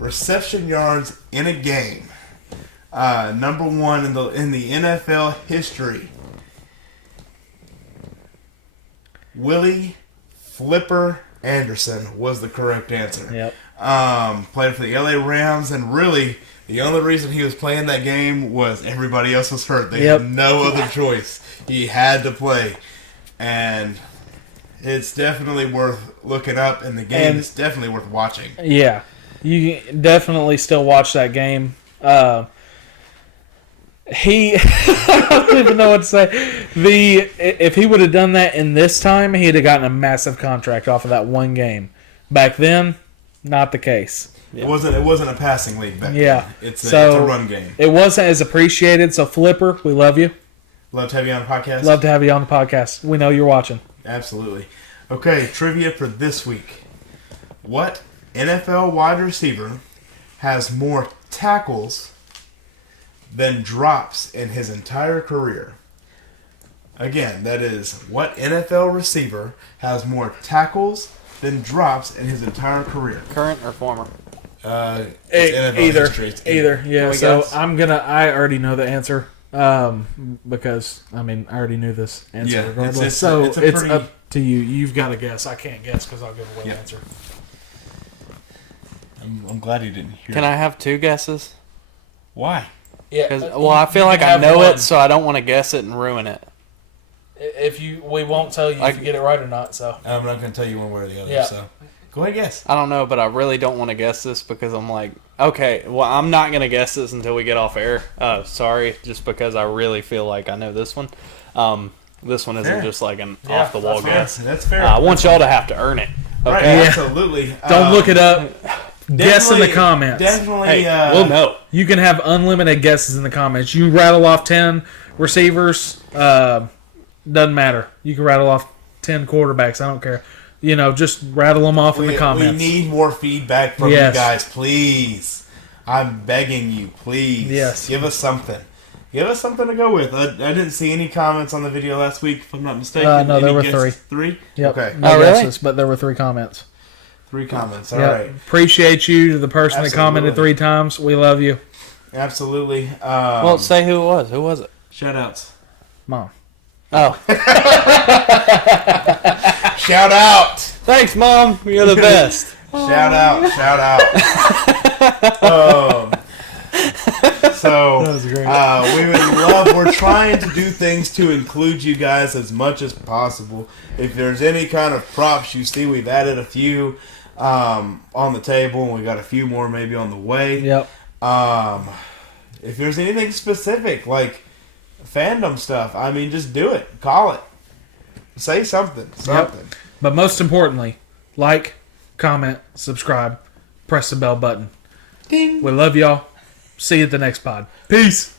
Reception yards in a game. Number one in the NFL history. Willie Flipper Anderson was the correct answer. Yep. Played for the LA Rams, and really the only reason he was playing that game was everybody else was hurt. They had no other choice. He had to play, and it's definitely worth looking up. And the game is definitely worth watching. Yeah. You can definitely still watch that game. I don't even know what to say. If he would have done that in this time, he'd have gotten a massive contract off of that one game. Back then, not the case. Yeah. It wasn't a passing league back then. It's a run game. It wasn't as appreciated. So Flipper, we love you. Love to have you on the podcast. Love to have you on the podcast. We know you're watching. Absolutely. Okay, trivia for this week. What NFL wide receiver has more tackles than drops in his entire career. Again, that is, what NFL receiver has more tackles than drops in his entire career? Current or former? It's NFL history. It's Either. Yeah. So guess? I already know the answer. Because I already knew this answer regardless. It's pretty... up to you. You've got to guess. I can't guess because I'll give away the answer. I'm glad you didn't hear. Can I have 2 guesses? Why? Yeah. I feel like I know it, so I don't want to guess it and ruin it. We won't tell you if you get it right or not. So I'm not going to tell you one way or the other. Yeah. So go ahead, guess. I don't know, but I really don't want to guess this because I'm like, okay, well, I'm not going to guess this until we get off air. Sorry, just because I really feel like I know this one. This one isn't just like an off-the-wall guess. That's fair. I want y'all to have to earn it. Okay? Right, absolutely. Don't look it up. Guess in the comments. Definitely. We'll know. You can have unlimited guesses in the comments. You rattle off 10 receivers. Doesn't matter. You can rattle off 10 quarterbacks. I don't care. Just rattle them off in the comments. We need more feedback from you guys, please. I'm begging you, please. Yes. Give us something. Give us something to go with. I didn't see any comments on the video last week, if I'm not mistaken. No, there were 3. 3? Yep. Okay. No really? guesses, but there were 3 comments. 3 comments. All right. Appreciate you to the person that commented 3 times. We love you. Absolutely. Well, say who it was. Who was it? Shout-outs. Mom. Oh. Shout out. Thanks, Mom. You're the best. Shout out. So, that was great. we would love, we're trying to do things to include you guys as much as possible. If there's any kind of props you see, we've added a few on the table, and we got a few more maybe on the way. Yep. If there's anything specific, like fandom stuff, just do it. Call it. Say something. Yep. But most importantly, like, comment, subscribe, press the bell button. Ding. We love y'all. See you at the next pod. Peace.